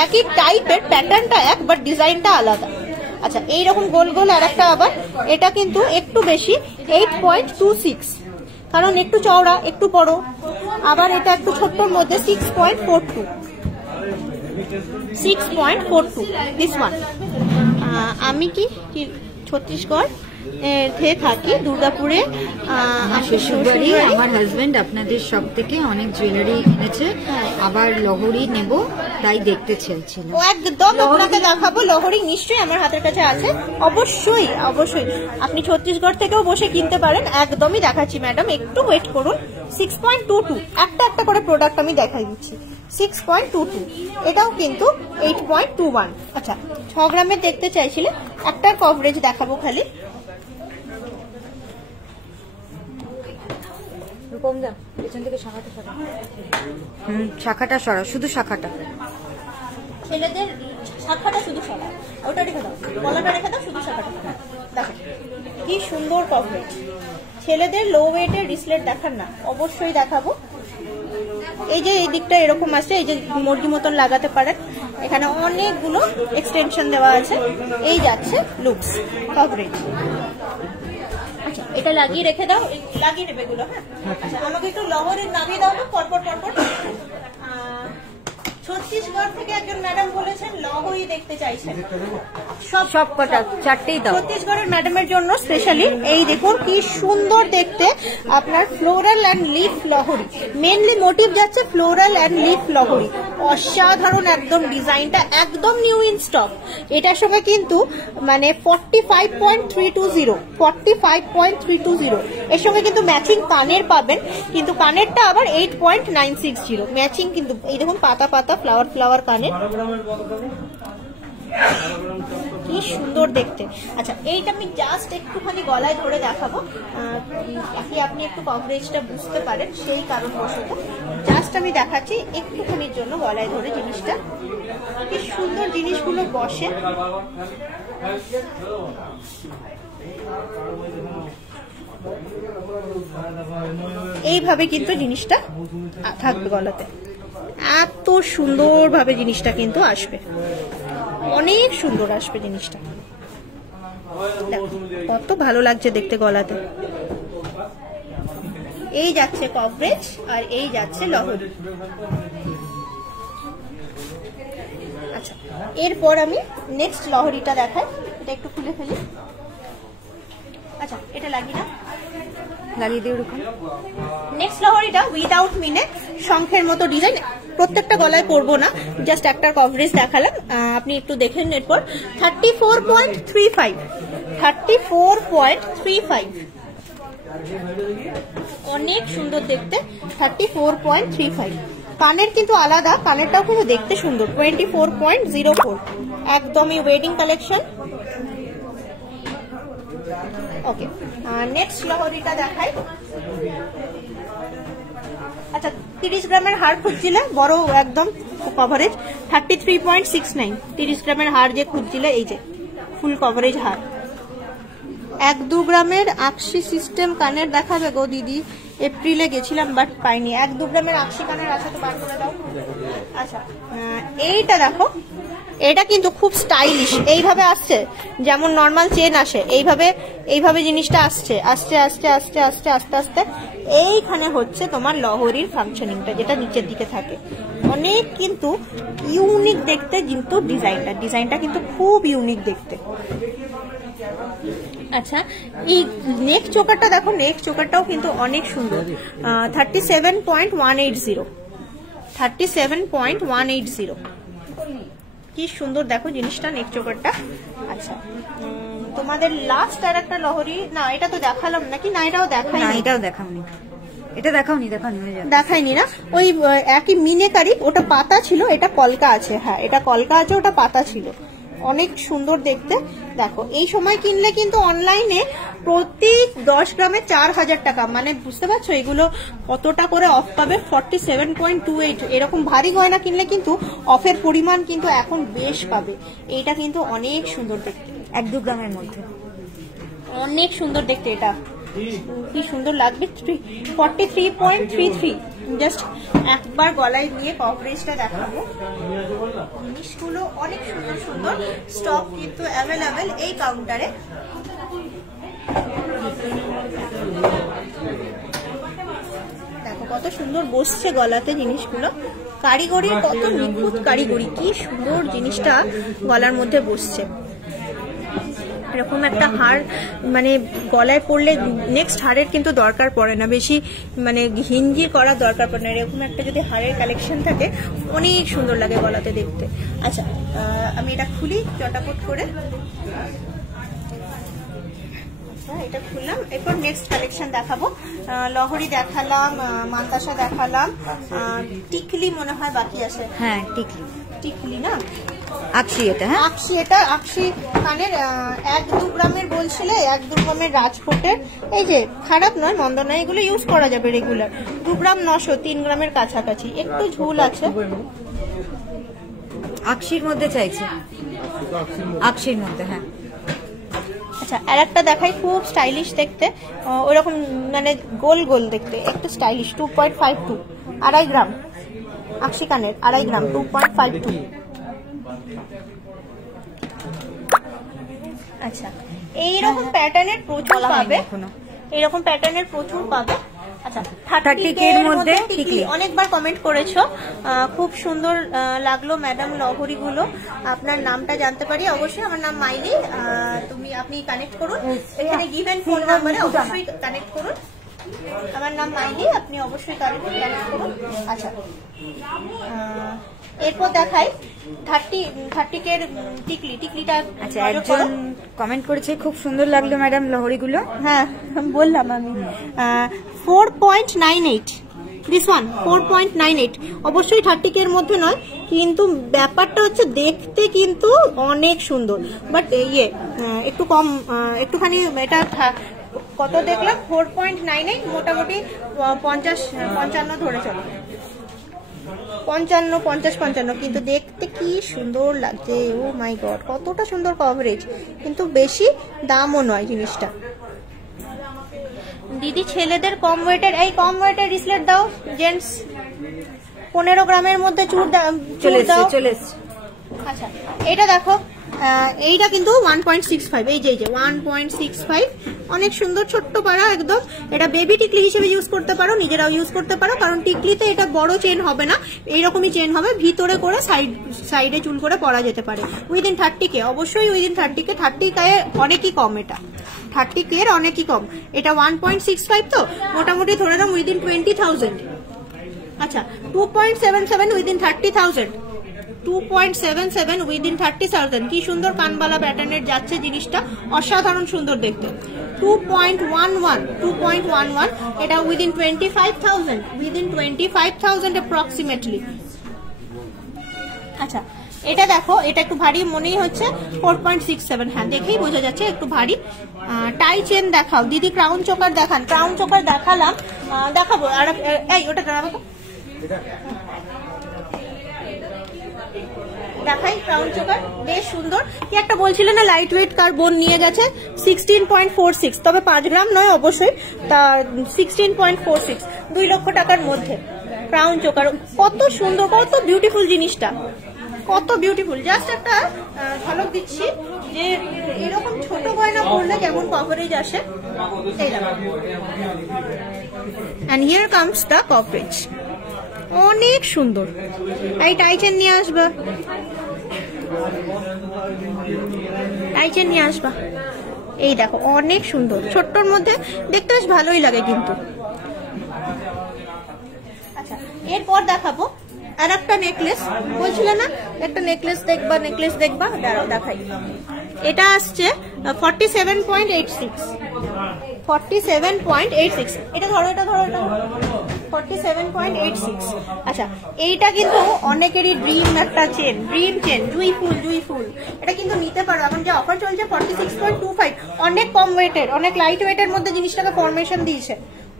একই টাইপের, প্যাটার্নটা এক বাট ডিজাইনটা আলাদা। আচ্ছা এইরকম গোল গোল আর একটা, আবার এটা কিন্তু একটু বেশি 8.26, কারণ একটু চওড়া একটু বড়। আবার এটা একটু ছোট্টর মধ্যে 6.42 দিস ওয়ান। আমি কি ছত্তিশগড় থাকি, দুর্গাপুরে শ্বশুরবাড়ি। আমার হাজবেন্ড আপনাদের সব থেকে অনেক জুয়েলারি এনেছে, আবার লহরি নেব, তাই দেখতে চাইছিলাম। একদম আপনাকে দেখাবো লহরি, নিশ্চয়ই আমার হাতের কাছে আছে। অবশ্যই অবশ্যই আপনি ছত্তিশগড় থেকেও বসে কিনতে পারেন। একদমই দেখাচ্ছি ম্যাডাম, একটু ওয়েট করুন। 6.22 একটা একটা করে প্রোডাক্ট আমি দেখাই দিচ্ছি। 6.22 এটাও কিন্তু 8.21। আচ্ছা 6 গ্রামের দেখতে চাইছিলে, একটা কভারেজ দেখাবো খালি। শাখাটা সরা, শুধু শাখাটা। ছেলেদের শাখাটা শুধু সরা, ওটা রেখে দাও, গলাটা রেখে দাও, শুধু শাখাটা দেখো কি সুন্দর কভারেজ। ছেলেদের লো ওয়েটের রিসলেট দেখান না, অবশ্যই দেখাবো। এই যে এই দিকটা এরকম আছে, এই যে মুরগি মতন লাগাতে পারেন, এখানে অনেকগুলো এক্সটেনশন দেওয়া আছে। এই যাচ্ছে লুকস কভারেজ। আচ্ছা এটা লাগিয়ে রেখে দাও, লাগিয়ে নেবে এগুলো। হ্যাঁ আচ্ছা আমাকে একটু লহরের নামিয়ে দাও তো পরপর পরপর। ছত্তিশগড় থেকে একজন ম্যাডাম বলেছেন লহরি দেখতে চাইছেন, সব কটা 4টেই দাও। ছত্তিশগড়ের ম্যাডামের জন্য স্পেশালি এই দেখুন কি সুন্দর দেখতে আপনার ফ্লোরাল অ্যান্ড লিফ লহরি। মেনলি মোটিভ যাচ্ছে ফ্লোরাল অ্যান্ড লিফ লহরি, অসাধারণ একদম। ডিজাইনটা একদম নিউ ইন স্টক। এটার সঙ্গে কিন্তু মানে 45.320 এর সঙ্গে কিন্তু ম্যাচিং কানের পাবেন, কিন্তু কানেরটা আবার 8.960 ম্যাচিং। কিন্তু এই দেখুন পাতা পাতা ফ্লাওয়ার ফ্লাওয়ার কানের, কি সুন্দর দেখতে। আচ্ছা এইটা আমি জাস্ট একটুখানি গলায় ধরে দেখাবো, আপনি একটু কভারেজটা বুঝতে পারেন, সেই কারণবশত জাস্ট আমি দেখাচ্ছি একটুখানির জন্য গলায় ধরে জিনিসটা। কি সুন্দর জিনিসগুলো বসে। এইভাবে কিন্তু জিনিসটা থাকবে গলাতে, এত সুন্দর ভাবে জিনিসটা কিন্তু আসবে, অনেক সুন্দর আসবে জিনিসটা। কত ভালো লাগছে দেখতে গলাতে। এই যাচ্ছে কভারেজ আর এই যাচ্ছে লহরি। আচ্ছা এরপর আমি নেক্সট লহরিটা দেখাই, এটা একটু খুলে ফেলি। আচ্ছা এটা লাগিয়ে না, লাগিয়ে দিই ওরকম। নেক্সট লহরিটা উইদাউট মিনে, শঙ্খের মতো ডিজাইন। প্রত্যেকটা গলায় পরবো না, জাস্ট একটা কভারেজ দেখালাম, আপনি একটু দেখেন। এরপর 34.35 অনেক সুন্দর দেখতে। 34.35 কানের কিন্তু আলাদা, কানেরটাও কিন্তু দেখতে সুন্দর। 24.04 একদমই ওয়েডিং কালেকশন। ওকে নেক্সট লহরিটা দেখাই। আচ্ছা 30 গ্রামের হার খুঁজছিলে, বড় একদম কভারেজ 33.69। 30 গ্রামের হার যে খুঁজছিলে, এই যে ফুল কভারেজ হার। 1-2 গ্রামের আকশি সিস্টেম কানের দেখাবে গো দিদি, এপ্রিলে গেছিলাম বাট পাইনি। 1-2 গ্রামের আকশি কানের আছে তো বার করে দাও। আচ্ছা এইটা দেখো, এটা কিন্তু খুব স্টাইলিশ। এইভাবে আসছে, যেমন নর্মাল চেন আসে এইভাবে জিনিসটা আসছে, আস্তে আস্তে আস্তে আস্তে আস্তে আস্তে এইখানে হচ্ছে তোমার লহরির ফাংশনিংটা, যেটা নিচের দিকে থাকে। অনেক কিন্তু ইউনিক দেখতে, কিন্তু ডিজাইনটা কিন্তু খুব ইউনিক দেখতে। আচ্ছা, এই নেক চোকারটা দেখো, নেক চোকারটাও কিন্তু অনেক সুন্দর। 37.180, 37.180, কি সুন্দর দেখো জিনিসটা, নেক চোকারটা। আচ্ছা, তোমাদের লাস্ট আর একটা লহরি, না এটা তো দেখালাম নাকি? না এটাও দেখাই, না এটাও দেখাওনি, এটা দেখাওনি, দেখাইনি না। ওই একই মিনেকারি, ওটা পাতা ছিল, এটা কলকা আছে। হ্যাঁ এটা কলকা আছে, ওটা পাতা ছিল, অনেক সুন্দর দেখতে। দেখো এই সময় কিনলে কিন্তু অনলাইনে প্রতি 10 গ্রামে 4000 টাকা, মানে বুঝতে পারছো এগুলো কতটা করে অফ পাবে। 47.28, এরকম ভারী গয়না কিনলে কিন্তু অফের পরিমাণ কিন্তু এখন বেশ পাবে। এইটা কিন্তু অনেক সুন্দর দেখতে, 1-2 গ্রামের মধ্যে অনেক সুন্দর দেখতে। এটা কি সুন্দর লাগবে। 43.33, জাস্ট একবার গলায় নিয়ে কভারেজটা দেখাবো। জিনিসগুলো অনেক সুন্দর সুন্দর, স্টক কিন্তু অ্যাভেলেবেল এই কাউন্টারে। দেখো কত সুন্দর বসছে গলাতে জিনিসগুলো, কারিগরি কত নিখুঁত কারিগরি, কি সুন্দর জিনিসটা গলার মধ্যে বসছে। এরকম একটা হার মানে গলায় পড়লে নেক্সট হারের কিন্তু দরকার পড়ে না, বেশি মানে হিঞ্জি করার দরকার পড়ে না। এরকম একটা যদি হারের কালেকশন থাকে অনেক সুন্দর লাগে গলাতে দেখতে। আচ্ছা আমি এটা খুলি চটাপট করে, এটা খুললাম। এরপর নেক্সট কালেকশন দেখাবো। লহরি দেখালাম, মান্তাসা দেখালাম, টিকলি মনে হয় বাকি আছে। হ্যাঁ টিকলি, টিকলি না আকশি, এটা হ্যাঁ আকশি, এটা আকশি কানের 1-2 গ্রামের বলছিলে, 1-2 গ্রামের রাজকোটের। এই যে খারাপ নয় মন্দ নয়, এগুলো ইউজ করা যাবে রেগুলার। 2 গ্রাম 900, 3 গ্রামের কাছাকাছি, একটু ঝুল আছে। আকশির মধ্যে চাইছে, আকশির মধ্যে হ্যাঁ। আচ্ছা আর একটা দেখাই, খুব স্টাইলিশ দেখতে, ওইরকম মানে গোল গোল দেখতে, একটু স্টাইলিশ। 2.52, 2.5 গ্রাম আকশি কানের, 2.5 গ্রাম, 2.52। আচ্ছা এইরকম প্যাটার্নের প্রচুর পাবে, এইরকম প্যাটার্নের প্রচুর পাবে। আচ্ছা 30K এর মধ্যে টিকলি, অনেকবার কমেন্ট করেছো, খুব সুন্দর লাগলো ম্যাডাম লহরি গুলো। আপনার নামটা জানতে পারি? অবশ্যই আমার নাম মাইলি, আপনি কানেক্ট করুন এখানে, গিভেন ফোন নাম্বারে অবশ্যই কানেক্ট করুন। আমার নাম মাইলি, আপনি অবশ্যই কানেক্ট করুন। আচ্ছা এরপর দেখাই 30K এর টিকলি, টিকলিটা। আচ্ছা একজন কমেন্ট করেছে খুব সুন্দর লাগলো ম্যাডাম লহরিগুলো। হ্যাঁ বললাম আমি। 4.98, দিস ওয়ান 4.98, অবশ্যই 30K এর মধ্যে নয়, কিন্তু ব্যাপারটা হচ্ছে দেখতে কিন্তু অনেক সুন্দর, বাট একটু কম, একটুখানি এটা কত দেখলাম 4.98, মোটামুটি 50-55 ধরে চলো, 55-55, কিন্তু দেখতে কি সুন্দর লাগছে। ও মাই গড, কতটা সুন্দর কভারেজ, কিন্তু বেশি দামও নয় জিনিসটা। দিদি ছেলেদের কম ওয়েটের, এই কম ওয়েটের রিসলেট দাও জেন্টস, 15 গ্রামের মধ্যে চুড় দাও। চলে এসছে। আচ্ছা এটা দেখো, এইটা কিন্তু 1.65, এই যে 1.65, অনেক সুন্দর ছোট্ট পাড়া একদম। এটা বেবি টিকলি হিসেবে ইউজ করতে পারো, নিজেরাও ইউজ করতে পারো, কারণ টিকলিতে এটা বড় চেন হবে না, এইরকমই চেন হবে, ভিতরে করে সাইডে চুল করে পরা যেতে পারে। উইদিন 30K, অবশ্যই উইদিন 30K, 30K অনেকই কম, এটা 30K এর অনেকই কম। এটা 1.65 তো মোটামুটি ধরে নাও উইদিন 20,000। আচ্ছা 2.77 উইদিন 30,000, 2.77 উইদিন 30,000। কি সুন্দর কানবালা প্যাটার্নের যাচ্ছে জিনিসটা, অসাধারণ সুন্দর দেখতে। 2.11 এটা উইদিন 25,000, উইদিন 25,000 অ্যাপ্রক্সিমেটলি। আচ্ছা এটা দেখো, এটা একটু ভারী মনেই হচ্ছে, 4.67, হ্যাঁ দেখেই বোঝা যাচ্ছে একটু ভারী। টাই চেন দেখাও দিদি, ক্রাউন চোকার দেখান। ক্রাউন চোকার দেখালাম, দেখাবো আর এই ওটা দাঁড়াবো তো, দেখাই ক্রাউন চোকার, বেশ সুন্দর। কি একটা বলছিলেন না, লাইট ওয়েট কার বোন নিয়ে গেছে, 16.46, তবে 5 গ্রাম নয় অবশ্যই, তা 16.46, 2 লক্ষ টাকার মধ্যে ক্রাউন চোকার। কত সুন্দর, কত বিউটিফুল জিনিসটা, কত বিউটিফুল। জাস্ট একটা ঝলক দিচ্ছি যে এরকম ছোট গয়না পরলে কেমন কভারেজ আসে। এই দেখো, and here comes the coverage, অনেক সুন্দর। এই টাইচেন নিয়ে আসবা, টাইচেন নিয়ে আসবা, এই দেখো অনেক সুন্দর, ছোট্টর মধ্যে দেখতে বেশ ভালোই লাগে কিন্তু। আচ্ছা এরপর দেখাবো আর একটা নেকলেস, বলছিলে না একটা নেকলেস দেখবা নেকলেস দেখবা, দাঁড়াও দেখাই। এটা আসছে 47.86, 47.86। এটা ধরো, এটা ধরো, এটা 47.86। আচ্ছা এইটা কিন্তু অনেকেরই ড্রিম একটা চেন, ড্রিম চেন, জুই ফুল, জুই ফুল। এটা কিন্তু নিতে পারো, এখন যে অফার চলছে 46.25, অনেক কম ওয়েটের, অনেক লাইট ওয়েটের মধ্যে জিনিসটাকে ফরমেশন দিয়েছে,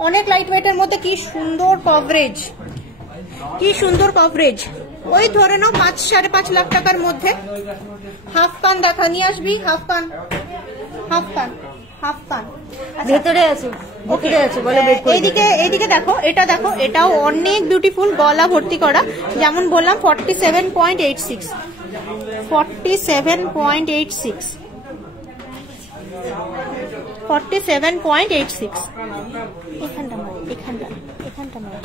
অনেক লাইট ওয়েটের মধ্যে কি সুন্দর কভারেজ, কি সুন্দর কভারেজ। ওই ধরে নাও 5-5.5 লাখ টাকার মধ্যে। হাফ কান দেখা নিয়ে আসবি, হাফ কান, হাফ কান, হাফ কান ভেতরে আছে, ভেতরে আছে, বলে বের করে এইদিকে, এইদিকে দেখো, এটা দেখো, এটাও অনেক বিউটিফুল, গলা ভর্তি করা, যেমন বললাম 47.86, 47.86, 47.86। এখানটা নয়, এখানটা, এখানটা নয়,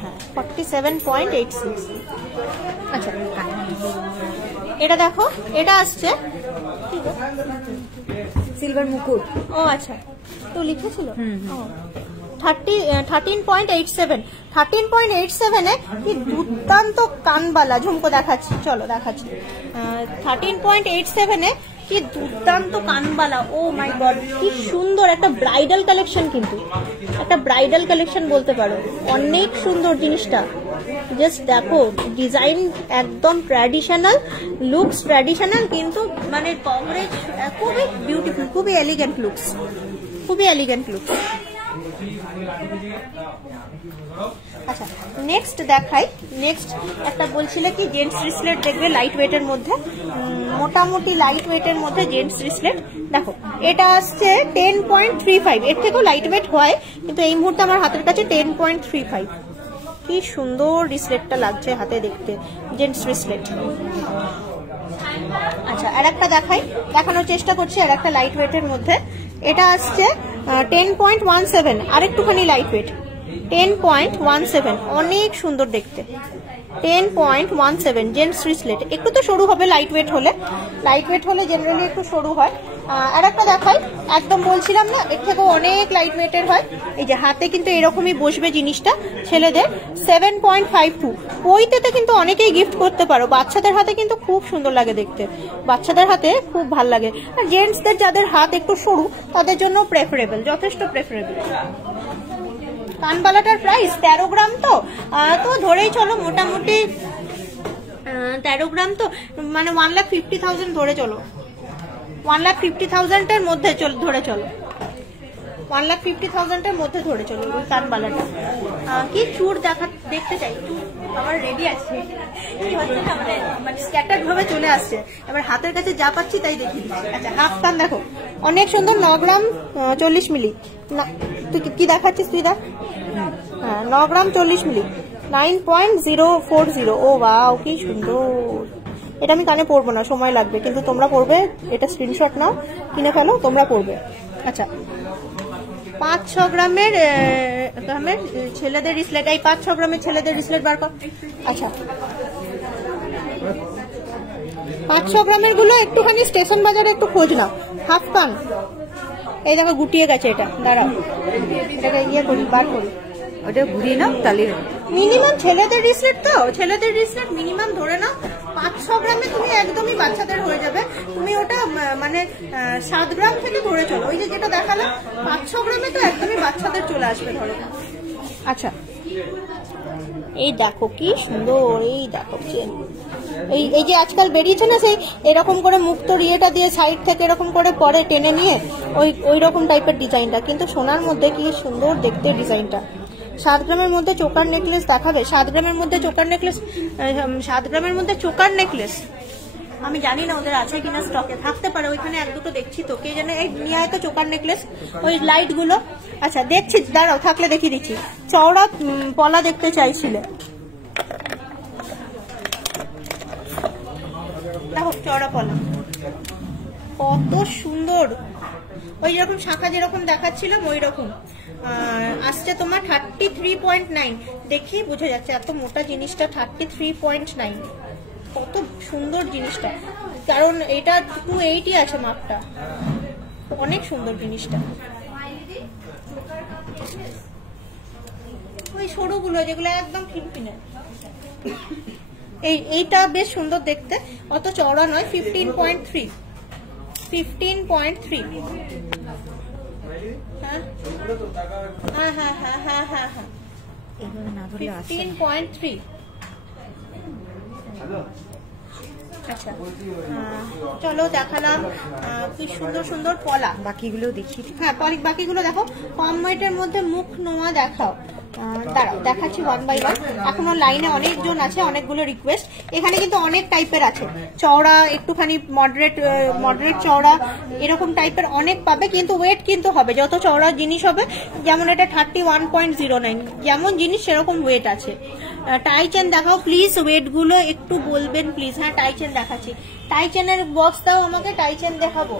হ্যাঁ 47.86। আচ্ছা এটা দেখো, এটা আসছে সিলভার মুকুট। ও আচ্ছা, তো লিখেছিল 13.87, 13.87 এ কি দুর্দান্ত কানবালা ঝুমকো দেখাচ্ছি, চলো দেখাচ্ছি। 13.87 এ কি দুর্দান্ত কানবালা, ও মাই গড কি সুন্দর একটা ব্রাইডাল কালেকশন, কিন্তু একটা ব্রাইডাল কালেকশন বলতে পারো, অনেক সুন্দর জিনিসটা। জাস্ট দেখো ডিজাইন একদম ট্র্যাডিশনাল, লুকস ট্র্যাডিশনাল, কিন্তু মানে কভারেজ খুবই বিউটিফুল, খুবই এলিগেন্ট লুকস, খুবই এলিগেন্ট লুকস। আচ্ছা নেক্সট দেখাই, নেক্সট একটা বলছিলে কি জেন্টস রিসলেট দেখবে লাইট ওয়েটের মধ্যে, মোটামুটি লাইট ওয়েটের মধ্যে জেন্টস রিসলেট। দেখো এটা আসছে 10.35, এর থেকেও লাইট ওয়েট হয়, কিন্তু এই মুহূর্তে আমার হাতের কাছে 10.35। কি সুন্দর রিসলেটটা লাগছে হাতে দেখতে, জেন্টস রিসলেট। আচ্ছা আর একটা দেখাই, দেখানোর চেষ্টা করছি আর একটা লাইট ওয়েটের মধ্যে। এটা আসছে 10.17, আরেকটুখানি লাইট ওয়েট, 10.17, অনেক সুন্দর দেখতে, 10.17 জেন্টস রিসলেট। একটু তো সরু হবে লাইট ওয়েট হলে, লাইট ওয়েট হলে জেনারেলি একটু সরু হয়। আর একটা দেখাই, একদম বলছিলাম না এর থেকেও অনেক লাইট ওয়েটের হয়, এই যে হাতে কিন্তু এরকমই বসবে জিনিসটা, ছেলেদের 7.52। বইতে কিন্তু অনেকেই গিফট করতে পারো, বাচ্চাদের হাতে কিন্তু খুব সুন্দর লাগে দেখতে, বাচ্চাদের হাতে খুব ভাল লাগে। আর জেন্টসদের যাদের হাত একটু সরু তাদের জন্য প্রেফারেবল, যথেষ্ট প্রেফারেবল। কানবালাটার প্রাইস 13 গ্রাম, তো ধরেই চলো মোটামুটি 13 গ্রাম, তো মানে 1,50,000 ধরে চলো, 1,50,000 এর মধ্যে ধরে চলো, 1,50,000 এর মধ্যে ধরে চলো ওই কানবালাটা। কি চুর দেখতে চাই, চুর আমার রেডি আছে, কি হচ্ছে না মানে স্ক্যাটার্ড ভাবে চলে আসছে, এবার হাতের কাছে যা পাচ্ছি তাই দেখিয়ে দিচ্ছি। আচ্ছা হাফ কান দেখো, অনেক সুন্দর, 9 গ্রাম 40 মিলি। তুই কি দেখাচ্ছিস, তুই দেখ। হ্যাঁ 9 গ্রাম 40 মিলি, 9.040। ও ওয়াও কি সুন্দর, এটা আমি কানে পরবো না, সময় লাগবে, কিন্তু তোমরা পরবে, এটা স্ক্রিনশট নাও, কিনে ফেলো, তোমরা পরবে। আচ্ছা 5-6 গ্রামের ছেলেদের রিসলেট, এই 5-6 গ্রামের ছেলেদের রিসলেট বার কর। আচ্ছা 5-6 গ্রামের গুলো একটুখানি স্টেশন বাজারে একটু খোঁজ নাও। হাফ কান, এই দেখো গুটিয়ে গেছে, এটা দাঁড়াও, এটাকে ইয়ে করি, বার করি, ওটা ঘুরিয়ে নাও তাহলে। মিনিমাম ছেলেদের রিসলেট, তো ছেলেদের রিসলেট মিনিমাম ধরে নাও 5-6 গ্রামে তুমি একদমই বাচ্চাদের হয়ে যাবে। তুমি ওটা মানে 7 গ্রাম থেকে ধরে চলো, ওই যে যেটা দেখালাম 5-6 গ্রামে তো একদমই বাচ্চাদের চলে আসবে ধরো। আচ্ছা এই দেখো কি সুন্দর, এই দেখো চেন, এই যে আজকাল বেরিয়েছে না সেই এরকম করে মুক্ত ইয়েটা দিয়ে সাইড থেকে এরকম করে পরে টেনে নিয়ে ওই রকম টাইপের ডিজাইনটা, কিন্তু সোনার মধ্যে কি সুন্দর দেখতে ডিজাইনটা। 7 গ্রামের মধ্যে চোকার নেকলেস দেখাবে, 7 গ্রামের মধ্যে চোকার নেকলেস, 7 গ্রামের মধ্যে চোকার নেকলেস আমি জানি না ওদের আছে কিনা, স্টকে থাকতে পারে, ওইখানে 1-2 দেখছি তো, কে জানে। এই নিয়ে আয় তো চোকার নেকলেস, ওই লাইট গুলো। আচ্ছা দেখছি, দাঁড়াও থাকলে দেখিয়ে দিচ্ছি। চওড়া পলা দেখতে চাইছিলে, দেখো চওড়া পলা কত সুন্দর, ওই রকম শাখা যেরকম দেখাচ্ছিলাম ওই রকম আসছে তোমার 33.9, দেখি বোঝা যাচ্ছে এত মোটা জিনিসটা 33.9, কত সুন্দর জিনিসটা, কারণ এটা 280 আছে মাপটা, অনেক সুন্দর জিনিসটা। ওই সরুগুলো যেগুলো একদম ফিনফিনে, এইটা বেশ সুন্দর দেখতে, অত চওড়া নয়। 15.3 15.3 হ্যাঁ হ্যাঁ হ্যাঁ হ্যাঁ হ্যাঁ হ্যাঁ হ্যাঁ 15.3। আচ্ছা চলো দেখালাম কি সুন্দর সুন্দর পলা, বাকিগুলো দেখি। হ্যাঁ বাকিগুলো দেখো। কম ওয়েটের মধ্যে মুখ নোয়া দেখাও, দাঁড়াও দেখাচ্ছি ওয়ান বাই ওয়ান। এখনো লাইনে অনেকজন আছে, অনেকগুলো রিকোয়েস্ট। এখানে কিন্তু অনেক টাইপের আছে, চওড়া, একটুখানি মডারেট চওড়া, এরকম টাইপের অনেক পাবে, কিন্তু ওয়েট কিন্তু হবে যত চওড়া জিনিস হবে। যেমন এটা 31.09, যেমন জিনিস সেরকম ওয়েট আছে। টাই চেন দেখাও প্লিজ, ওয়েট গুলো একটু বলবেন প্লিজ। হ্যাঁ টাই চেন দেখাচ্ছি, টাই চেনের বক্স দাও আমাকে, টাই চেন দেখাবো।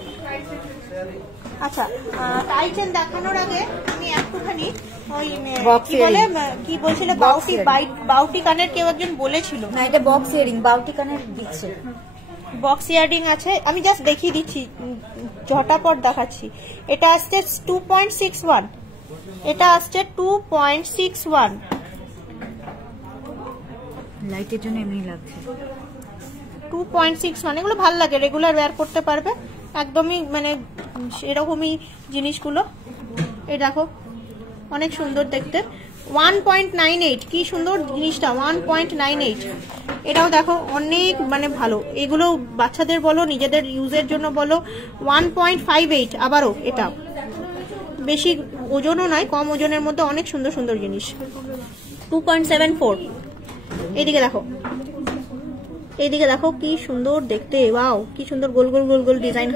আচ্ছা টাই চেন দেখানোর আগে আমি একটুখানি ওই কি বলছিল বাউটি কানের কেউ একজন বলেছিল না, এটা বক্স ইয়ারিং, বাউটি কানের দিচ্ছে। বক্স ইয়ারিং আছে, আমি জাস্ট দেখিয়ে দিচ্ছি, ঝটাপট দেখাচ্ছি। এটা আসছে 2.61, এটা আসছে 2.61। লাইটের জন্য এমনি লাগছে। 2.61 এগুলো ভালো লাগে, রেগুলার ওয়্যার করতে পারবে, একদমই মানে এরকমই জিনিসগুলো। এই দেখো অনেক সুন্দর দেখতে। 1.98, কি সুন্দর জিনিসটা, 1.98। এটাও দেখো অনেক মানে ভালো, এগুলো বাচ্চাদের বলো নিজেদের ইউজের জন্য বলো। 1.58 আবারও, এটা বেশি ওজনও নয়, কম ওজনের মধ্যে অনেক সুন্দর সুন্দর জিনিস। 2.74। এইদিকে দেখো, এইদিকে দেখো কি সুন্দর দেখতে, ওয়াও কি সুন্দর গোল গোল গোল গোল ডিজাইন,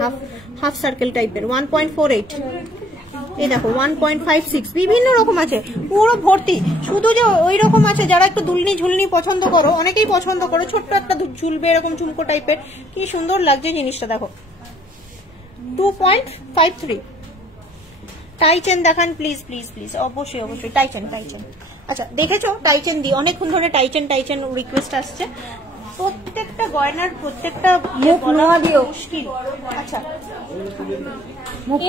হাফ সার্কেল টাইপের। 1.48। এই দেখো 1.56, বিভিন্ন রকম আছে, পুরো ভর্তি। শুধু যে ওই রকম আছে যারা একটু দুলনি ঝুলনি পছন্দ করো, অনেকেই পছন্দ করো, ছোট্ট একটা ঝুলবে এরকম ঝুমকো টাইপের, কি সুন্দর লাগছে জিনিসটা দেখো। 2.53। টাই চেন দেখান প্লিজ প্লিজ প্লিজ, অবশ্যই অবশ্যই টাই চেন। আচ্ছা দেখেছো টাই চেন দিয়ে অনেকক্ষণ ধরে টাই চেন রিকোয়েস্ট আসছে। প্রত্যেকটা গয়নার প্রত্যেকটা মুশকিল। আচ্ছা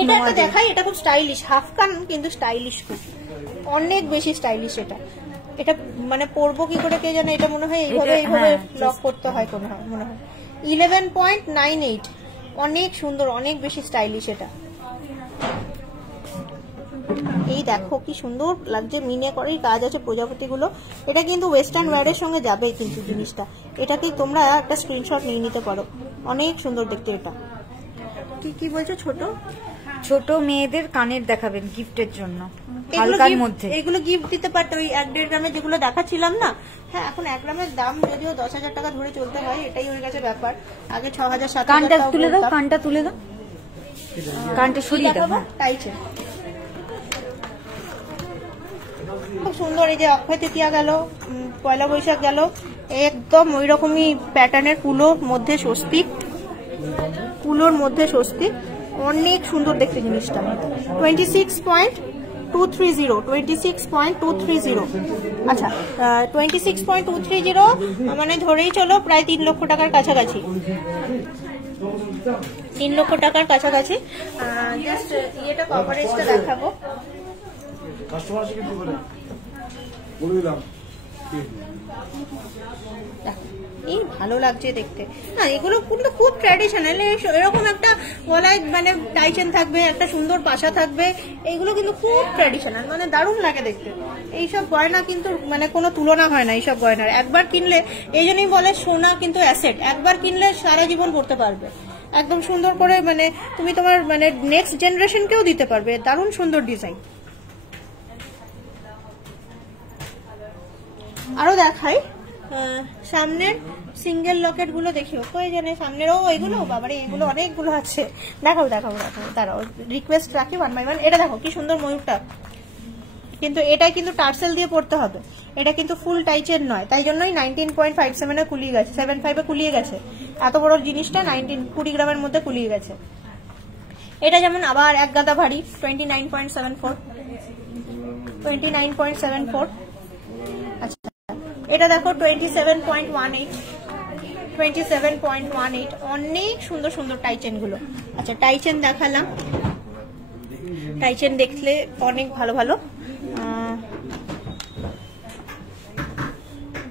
এটা একটা দেখাই, এটা খুব স্টাইলিশ, হাফ কান কিন্তু স্টাইলিশ, খুব অনেক বেশি স্টাইলিশ। এটা মানে পরবো কি করে কে জানে, এটা মনে হয় এইভাবে লক করতে হয় মনে হয়। 11.98, অনেক সুন্দর, অনেক বেশি স্টাইলিশ এটা। এই দেখো কি সুন্দর লাগছে, মিনে করেই কাজ আছে প্রজাপতি গুলো। এটা কিন্তু ওয়েস্টার্ন ওয়্যারের সঙ্গে যাবে কিন্তু জিনিসটা, এটাকে তোমরা একটা স্ক্রিনশট নিয়ে নিতে পারো, অনেক সুন্দর দেখতে। এটা কি বলছো, ছোট মেয়েদের কানের দেখাবেন গিফটের জন্য, হালকার মধ্যে। এগুলো গিফট দিতে পারতো, ওই 1-1.5 গ্রামের যেগুলো দেখাচ্ছিলাম না। হ্যাঁ এখন 1 গ্রামের দাম যদিও 10,000 টাকা ধরে চলতে হয়, এটাই হয়ে গেছে ব্যাপার। আগে 6,000-7,000। কানটা তুলে দাও, কানটা সরিয়ে দাও। তাইছে খুব সুন্দর। এই যে অক্ষয় তৃতীয়া গেল, পয়লা বৈশাখ গেল, একদম ওই রকমই প্যাটার্নের কুলোর মধ্যে স্বস্তি, অনেক সুন্দর দেখতে জিনিসটা। 26.230। আচ্ছা 26.230 মানে ধরেই চলো প্রায় 3 লক্ষ টাকার কাছাকাছি। 3 লক্ষ টাকার কাছাকাছি। জাস্ট এটা কভারেজটা দেখাবো। এই ভালো লাগছে দেখতে। না এগুলো কিন্তু খুব ট্র্যাডিশনাল, এরকম একটা গলায় মানে টাই চেন থাকবে, একটা সুন্দর পাশা থাকবে, এইগুলো কিন্তু খুব ট্র্যাডিশনাল, মানে দারুণ লাগে দেখতে। এইসব গয়না কিন্তু মানে কোনো তুলনা হয় না এইসব গয়নার। একবার কিনলে, এই জন্যই বলে সোনা কিন্তু অ্যাসেট, একবার কিনলে সারা জীবন পড়তে পারবে একদম সুন্দর করে, মানে তুমি তোমার মানে নেক্সট জেনারেশনকেও দিতে পারবে। দারুণ সুন্দর ডিজাইন। আরো দেখাই সামনের সিঙ্গেল লকেট গুলো, দেখিও প্রয়োজনে সামনেরও এগুলো, বাবারে এগুলো অনেকগুলো আছে। দেখাবো দাঁড়াও, রিকোয়েস্ট রাখি 1 বাই 1। এটা দেখো কি সুন্দর ময়ূরটা, কিন্তু এটা কিন্তু টার্সেল দিয়ে পড়তে হবে, এটা কিন্তু ফুল টাইচের নয়, তাই জন্যই 19.57 কুলিয়ে গেছে, 75 কুলিয়ে গেছে। এত বড় জিনিসটা 20 গ্রামের মধ্যে কুলিয়ে গেছে। এটা যেমন আবার এক গাদা ভারী, 29.74। আচ্ছা এটা দেখো 27.18, অনেক সুন্দর সুন্দর টাইচেন গুলো। আচ্ছা টাইচেন দেখালাম, টাই চেন দেখলে অনেক ভালো ভালো।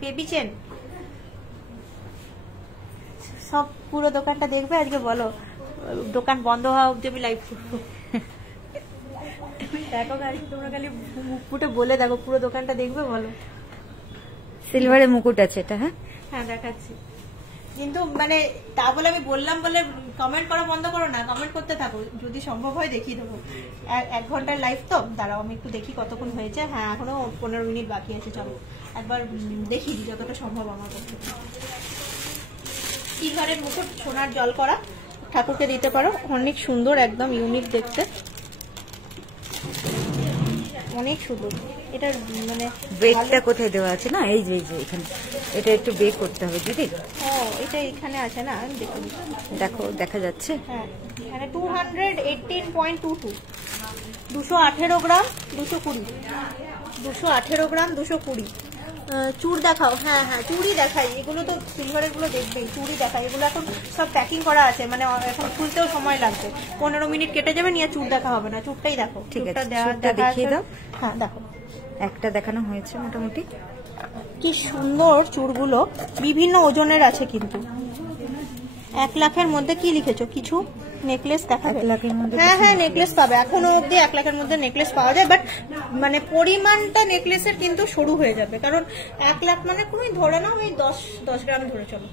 বেবি চেন সব পুরো দোকানটা দেখবে আজকে, বলো দোকান বন্ধ হওয়া অব্দি আমি লাইভ করবো। দেখো গাড়ি, তোমরা খালি মুখ ফুটে বলে দেখো পুরো দোকানটা দেখবে, বলো। সিলভারের মুকুট আছে এটা। হ্যাঁ হ্যাঁ দেখাচ্ছি, কিন্তু মানে তা বলে আমি বললাম বলে কমেন্ট করা বন্ধ করো না, কমেন্ট করতে থাকো, যদি সম্ভব হয় দেখিয়ে দেবো। 1 ঘন্টার লাইভ তো, দাঁড়াও আমি একটু দেখি কতক্ষণ হয়েছে। হ্যাঁ এখনো 15 মিনিট বাকি আছে, চলো একবার দেখি যতটা সম্ভব আমার পক্ষে। সিলভারের মুকুট, সোনার জল করা, ঠাকুরকে দিতে পারো, অনেক সুন্দর, একদম ইউনিক দেখতে, অনেক সুন্দর। এটা মানে বেকটা কোথায় দেওয়া আছে না, এই যে এখানে, এটা একটু বেক করতে হবে দিদি। ও এটা এখানে আছে না, আমি দেখে দেখো দেখা যাচ্ছে। হ্যাঁ এখানে 218.22, 218 গ্রাম 220, 218 গ্রাম 220। চুড় দেখাও। হ্যাঁ হ্যাঁ চুড়ি দেখাই, এগুলো তো সিলভারের গুলো দেখবেই, চুড়ি দেখাই। এগুলো এখন সব প্যাকিং করা আছে, মানে এখন খুলতেও সময় লাগবে, 15 মিনিট কেটে যাবে, নিয়ে চুড় দেখা হবে না, চুড়টাই দেখো। ঠিক আছে, চুড়টা দেখিয়ে দাও। হ্যাঁ দেখো, একটা দেখানো হয়েছে মোটামুটি। কি সুন্দর চুড়গুলো, বিভিন্ন ওজনের আছে কিন্তু। 1 লাখের মধ্যে কি লিখেছো, কিছু নেকলেস দেখাবে? 1 লাখের মধ্যে? হ্যাঁ হ্যাঁ নেকলেস পাবে, এখনো অব্দি 1 লাখের মধ্যে নেকলেস পাওয়া যায়, বাট মানে পরিমাণটা নেকলেসের কিন্তু সরু হয়ে যাবে, কারণ 1 লাখ মানে তুমি ধরে নাও ওই 10 গ্রাম ধরে চলো,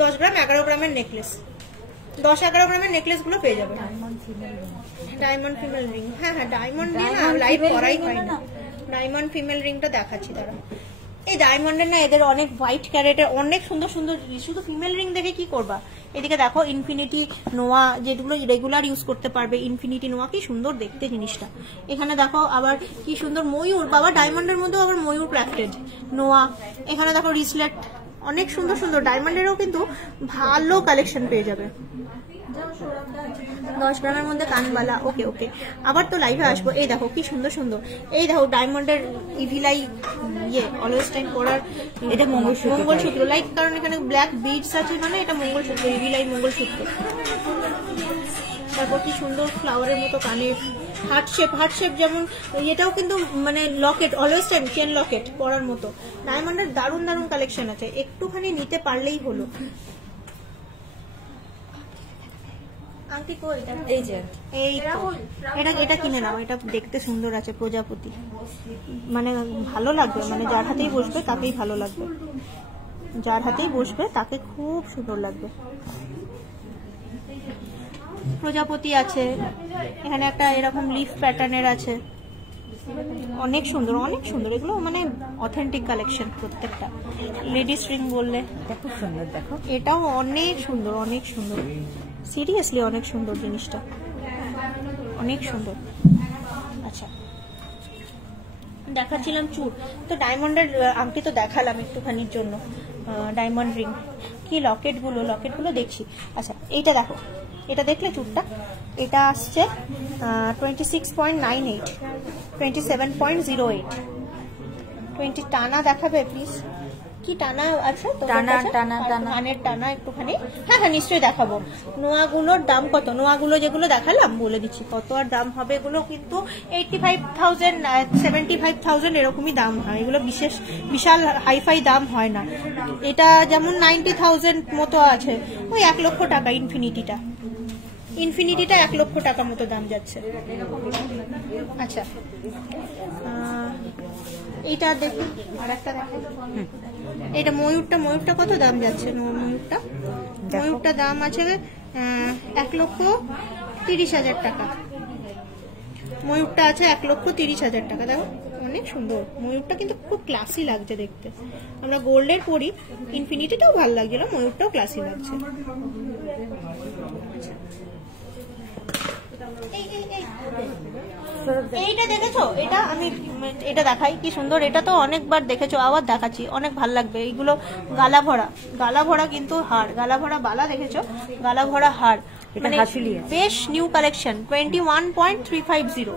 10 গ্রাম 11 গ্রামের নেকলেস, 10-11 গ্রামের নেকলেস গুলো পেয়ে যাবে। ডায়মন্ড ফিমেল রিং, হ্যাঁ হ্যাঁ ডায়মন্ড দিয়ে না লাইভ করাই হয় না। ডায়মন্ড ফিমেল রিংটা দেখাচ্ছি দাঁড়া। এই ডায়মন্ডের না এদের অনেক হোয়াইট ক্যারেটের অনেক সুন্দর সুন্দর, শুধু ফিমেল রিং দেখে কি করবা, এদিকে দেখো ইনফিনিটি নোয়া, যেগুলো রেগুলার ইউজ করতে পারবে, ইনফিনিটি নোয়া, কি সুন্দর দেখতে জিনিসটা। এখানে দেখো আবার কি সুন্দর ময়ূর, বাবা ডায়মন্ডের মধ্যে আবার ময়ূর ক্রাফটেড নোয়া। এখানে দেখো রিসলেট, অনেক সুন্দর সুন্দর ডায়মন্ডেরও কিন্তু ভালো কালেকশন পেয়ে যাবে। 10 গ্রামের মধ্যে কানবালা, ওকে ওকে, আবার তো লাইভে আসবো। এই দেখো কি সুন্দর সুন্দর, এই দেখো ডায়মন্ডের ইভিলাই অলওয়েজ টাইম করার, এটা মঙ্গলসূত্র লাইক, কারণ এখানে ব্ল্যাক বিডস আছে, মানে এটা মঙ্গলসূত্র, ইভিলাই মঙ্গলসূত্র। তারপর কি সুন্দর ফ্লাওয়ারের মতো কানে, হার্ট শেপ যেমন, এটাও কিন্তু মানে Locket, always time chain Locket পরার মতো। ডায়মন্ডের দারুণ দারুণ কালেকশন আছে, একটুখানি নিতে পারলেই হলো। আংটি কই, এই যে এটা কিনে নাও, এটা দেখতে সুন্দর আছে, প্রজাপতি, মানে ভালো লাগবে, মানে যার হাতেই বসবে তাকেই ভালো লাগবে, যার হাতেই বসবে তাকে খুব সুন্দর লাগবে। প্রজাপতি আছে, এখানে একটা এরকম লিফ প্যাটার্নের আছে, অনেক সুন্দর অনেক সুন্দর, এগুলো মানে অথেন্টিক কালেকশন প্রত্যেকটা। লেডিস রিং বললে খুব সুন্দর, দেখো এটাও অনেক সুন্দর, অনেক সুন্দর, সিরিয়াসলি অনেক সুন্দর জিনিসটা, অনেক সুন্দর। আচ্ছা দেখাচ্ছিলাম চুড়, তো ডায়মন্ডের আংটি তো দেখালাম একটুখানির জন্য, ডায়মন্ড রিং, কি লকেটগুলো দেখছি। আচ্ছা এইটা দেখো, এটা দেখলে চুড়টা, এটা আসছে 26.98, 27.08, 20 টানা দেখাবে প্লিজ, কি টানা আছে তো, কানের টানা একটুখানি। হ্যাঁ হ্যাঁ নিশ্চয়ই দেখাবো। নোয়াগুলোর দাম কত, নোয়াগুলো যেগুলো দেখালাম বলে দিচ্ছি কত আর দাম হবে। এগুলো কিন্তু 85,000, 75,000 এরকমই দাম হয়, এগুলো বিশাল হাইফাই দাম হয় না। এটা যেমন 90,000 মতো আছে, ওই 1 লক্ষ টাকা। ইনফিনিটিটা 1 লক্ষ টাকা মতো দাম যাচ্ছে। আচ্ছা এইটা দেখুন, আর একটা দেখো, এটা ময়ূরটা কত দাম যাচ্ছে, ময়ূরটা দাম আছে 1,30,000 টাকা। ময়ূরটা আছে 1,30,000 টাকা। দেখো অনেক সুন্দর ময়ূরটা, কিন্তু খুব ক্লাসি লাগছে দেখতে। আমরা গোল্ডের পরি, ইনফিনিটিটাও ভালো লাগছিল, ময়ূরটাও ক্লাসি লাগছে। এইটা দেখেছো, এটা দেখাই কি সুন্দর, এটা তো অনেকবার দেখেছো, আবার দেখাচ্ছি, অনেক ভালো লাগবে। এইগুলো গালা ভরা কিন্তু হার, গালা ভরা বালা দেখেছো, গালা ভরা হার, মানে বেশ নিউ কালেকশন, 21.350।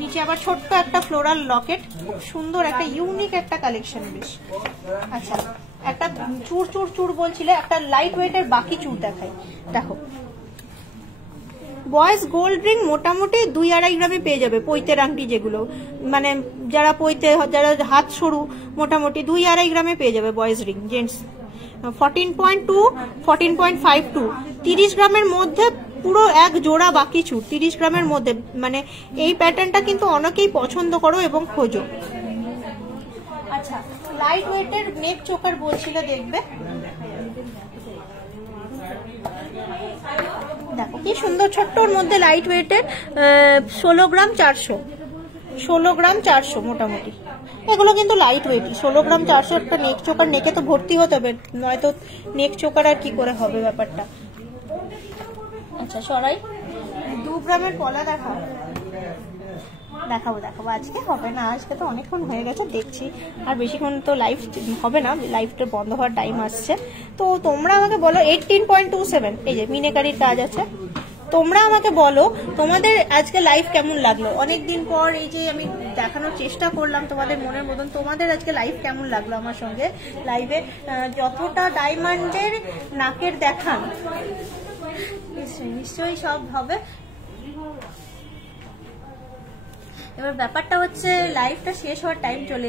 নিচে আবার ছোট্ট একটা ফ্লোরাল লকেট, খুব সুন্দর একটা ইউনিক একটা কালেকশন বেশ। আচ্ছা একটা চুড় বলছিলে, একটা লাইট ওয়েটের বাকি চুড় দেখাই, দেখো বয়েজ গোল্ড রিং মোটামুটি 2-2.5 গ্রামে পেয়ে যাবে, পৈতের আংটি যেগুলো, মানে যারা যারা হাত সরু মোটামুটি 2-2.5 গ্রামে পেয়ে যাবে বয়েজ রিং। জেন্টস 14.2, 14.52, 30 গ্রামের মধ্যে পুরো এক জোড়া বাকি চুড়, 30 গ্রামের মধ্যে। মানে এই প্যাটার্নটা কিন্তু অনেকেই পছন্দ করো এবং খোঁজো। আচ্ছা, লাইট ওয়েটের নেক চোকার বলছিল, দেখবে দেখো কি সুন্দর, ছোট্টর মধ্যে লাইট ওয়েটের 16 গ্রাম 400, 16 গ্রাম 400 মোটামুটি। এগুলো কিন্তু লাইট ওয়েট, 16 গ্রাম 400 একটা নেক চোকার, নেকে তো ভর্তি হতে হবে, নয়তো নেক চোকার আর কি করে হবে ব্যাপারটা। আচ্ছা সরাই 2 গ্রামের পলা দেখাবো, আজকে হবে না, আজকে তো অনেকক্ষণ হয়ে গেছে দেখছি, আর বেশিক্ষণ তো লাইভ হবে না, লাইভটা বন্ধ হওয়ার টাইম আসছে। তো তোমরা আমাকে বলো 18.27, এই যে মিনেকারির কাজ আছে, তোমরা আমাকে বলো তোমাদের আজকে লাইভ কেমন লাগলো। অনেকদিন পর এই যে আমি দেখানোর চেষ্টা করলাম তোমাদের মনের মতন, তোমাদের আজকে লাইভ কেমন লাগলো আমার সঙ্গে লাইভে, যতটা ডায়মন্ডের নাকের দেখান নিশ্চয়ই সব হবে। এবার ব্যাপারটা হচ্ছে লাইভটা শেষ হওয়ার টাইম চলে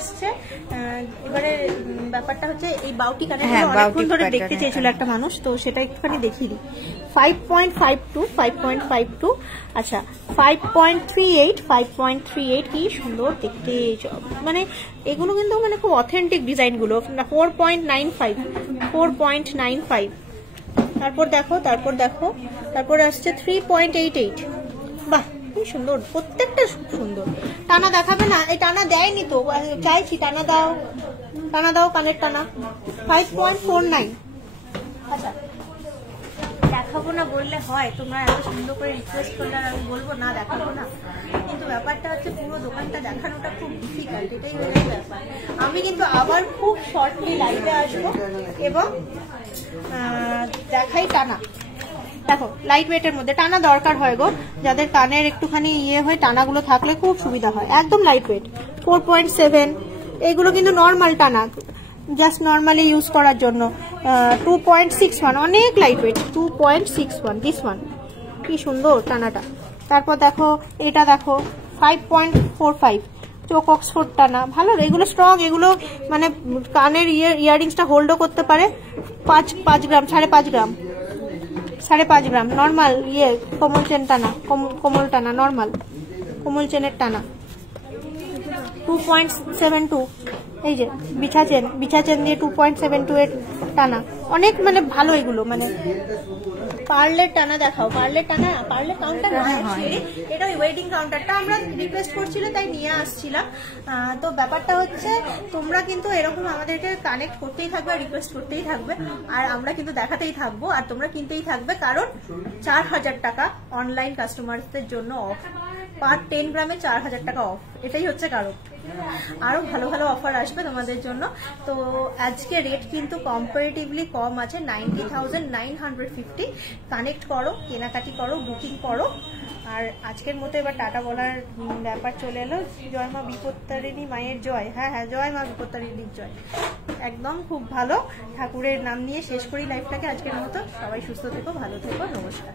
এসছে, এবারে ব্যাপারটা হচ্ছে এই বাউটি কানেরগুলো অনেকক্ষণ ধরে দেখতে চেয়েছিল একটা মানুষ, তো সেটা একটুখানি দেখিয়ে দিই। 5.52, আচ্ছা 5.38, কি সুন্দর দেখতে, মানে এগুলো কিন্তু মানে খুব অথেন্টিক ডিজাইন গুলো। 4.95, তারপর তারপর আসছে 3.88, বাহ খুব সুন্দর, প্রত্যেকটা সুন্দর। টানা দেখাবে না? এই টানা দেয়নি তো, চাইছি টানা দাও কানের টানা। 5.49, আচ্ছা দেখাবো না বললে হয়, তোমরা এত সুন্দর করে রিকোয়েস্ট করলে আর আমি বলবো না দেখাবো না, কিন্তু ব্যাপারটা হচ্ছে পুরো দোকানটা দেখানোটা খুব ডিফিকাল্ট, এটাই হচ্ছে ব্যাপার। আমি কিন্তু আবার খুব শর্টলি লাইভে আসবো এবং দেখাই টানা। দেখো লাইট ওয়েটের মধ্যে টানা দরকার হয় গো, যাদের কানের একটুখানি হয়, টানাগুলো থাকলে খুব সুবিধা হয়। একদম লাইট ওয়েট। 4.7, এগুলো কিন্তু নর্মাল টানা, জাস্ট নর্মালি ইউজ করার জন্য। 2.61, অনেক লাইট ওয়েট। 2.61, দিস ওয়ান কি সুন্দর টানাটা। তারপর দেখো এটা দেখো 5.45, চোক অক্সফোর্ড টানা, ভালো, এগুলো স্ট্রং, এগুলো মানে কানের ইয়ারিংসটা হোল্ডও করতে পারে। 5 গ্রাম, 5.5 গ্রাম নর্মাল কোমল চেন টানা, কোমল টানা নর্মাল, কোমল চেনের টানা। 2.72, এই যে বিছা চেন দিয়ে 2.72 এর টানা, অনেক মানে ভালো এগুলো। মানে পার্লের টানা দেখাও, পার্লের কাউন্টার, এটা ওয়েডিং কাউন্টারটা আমরা রিকোয়েস্ট করছিল তাই নিয়ে আসছিলাম। তো ব্যাপারটা হচ্ছে তোমরা কিন্তু এরকম আমাদেরকে কানেক্ট করতেই থাকবে, রিকোয়েস্ট করতেই থাকবে, আর আমরা কিন্তু দেখাতেই থাকবো, আর তোমরা কিনতেই থাকবে, কারণ 4000 টাকা অনলাইন কাস্টমারদের জন্য অফ, পার 10 গ্রামে 4000 টাকা অফ, এটাই হচ্ছে কারণ। আরো ভালো ভালো অফার আসবে তোমাদের জন্য। তো আজকে রেট কিন্তু কম্পারেটিভলি কম আছে, 90,950। কানেক্ট করো, কেনাকাটি করো, বুকিং করো। আর আজকের মতো এবার টাটা বলার ব্যাপার চলে এলো। জয় মা বিপত্তারিণী মায়ের জয়। হ্যাঁ, জয় মা বিপত্তারিণীর জয়। একদম খুব ভালো ঠাকুরের নাম নিয়ে শেষ করি লাইফটাকে আজকের মতো। সবাই সুস্থ থেকো, ভালো থেকো, নমস্কার।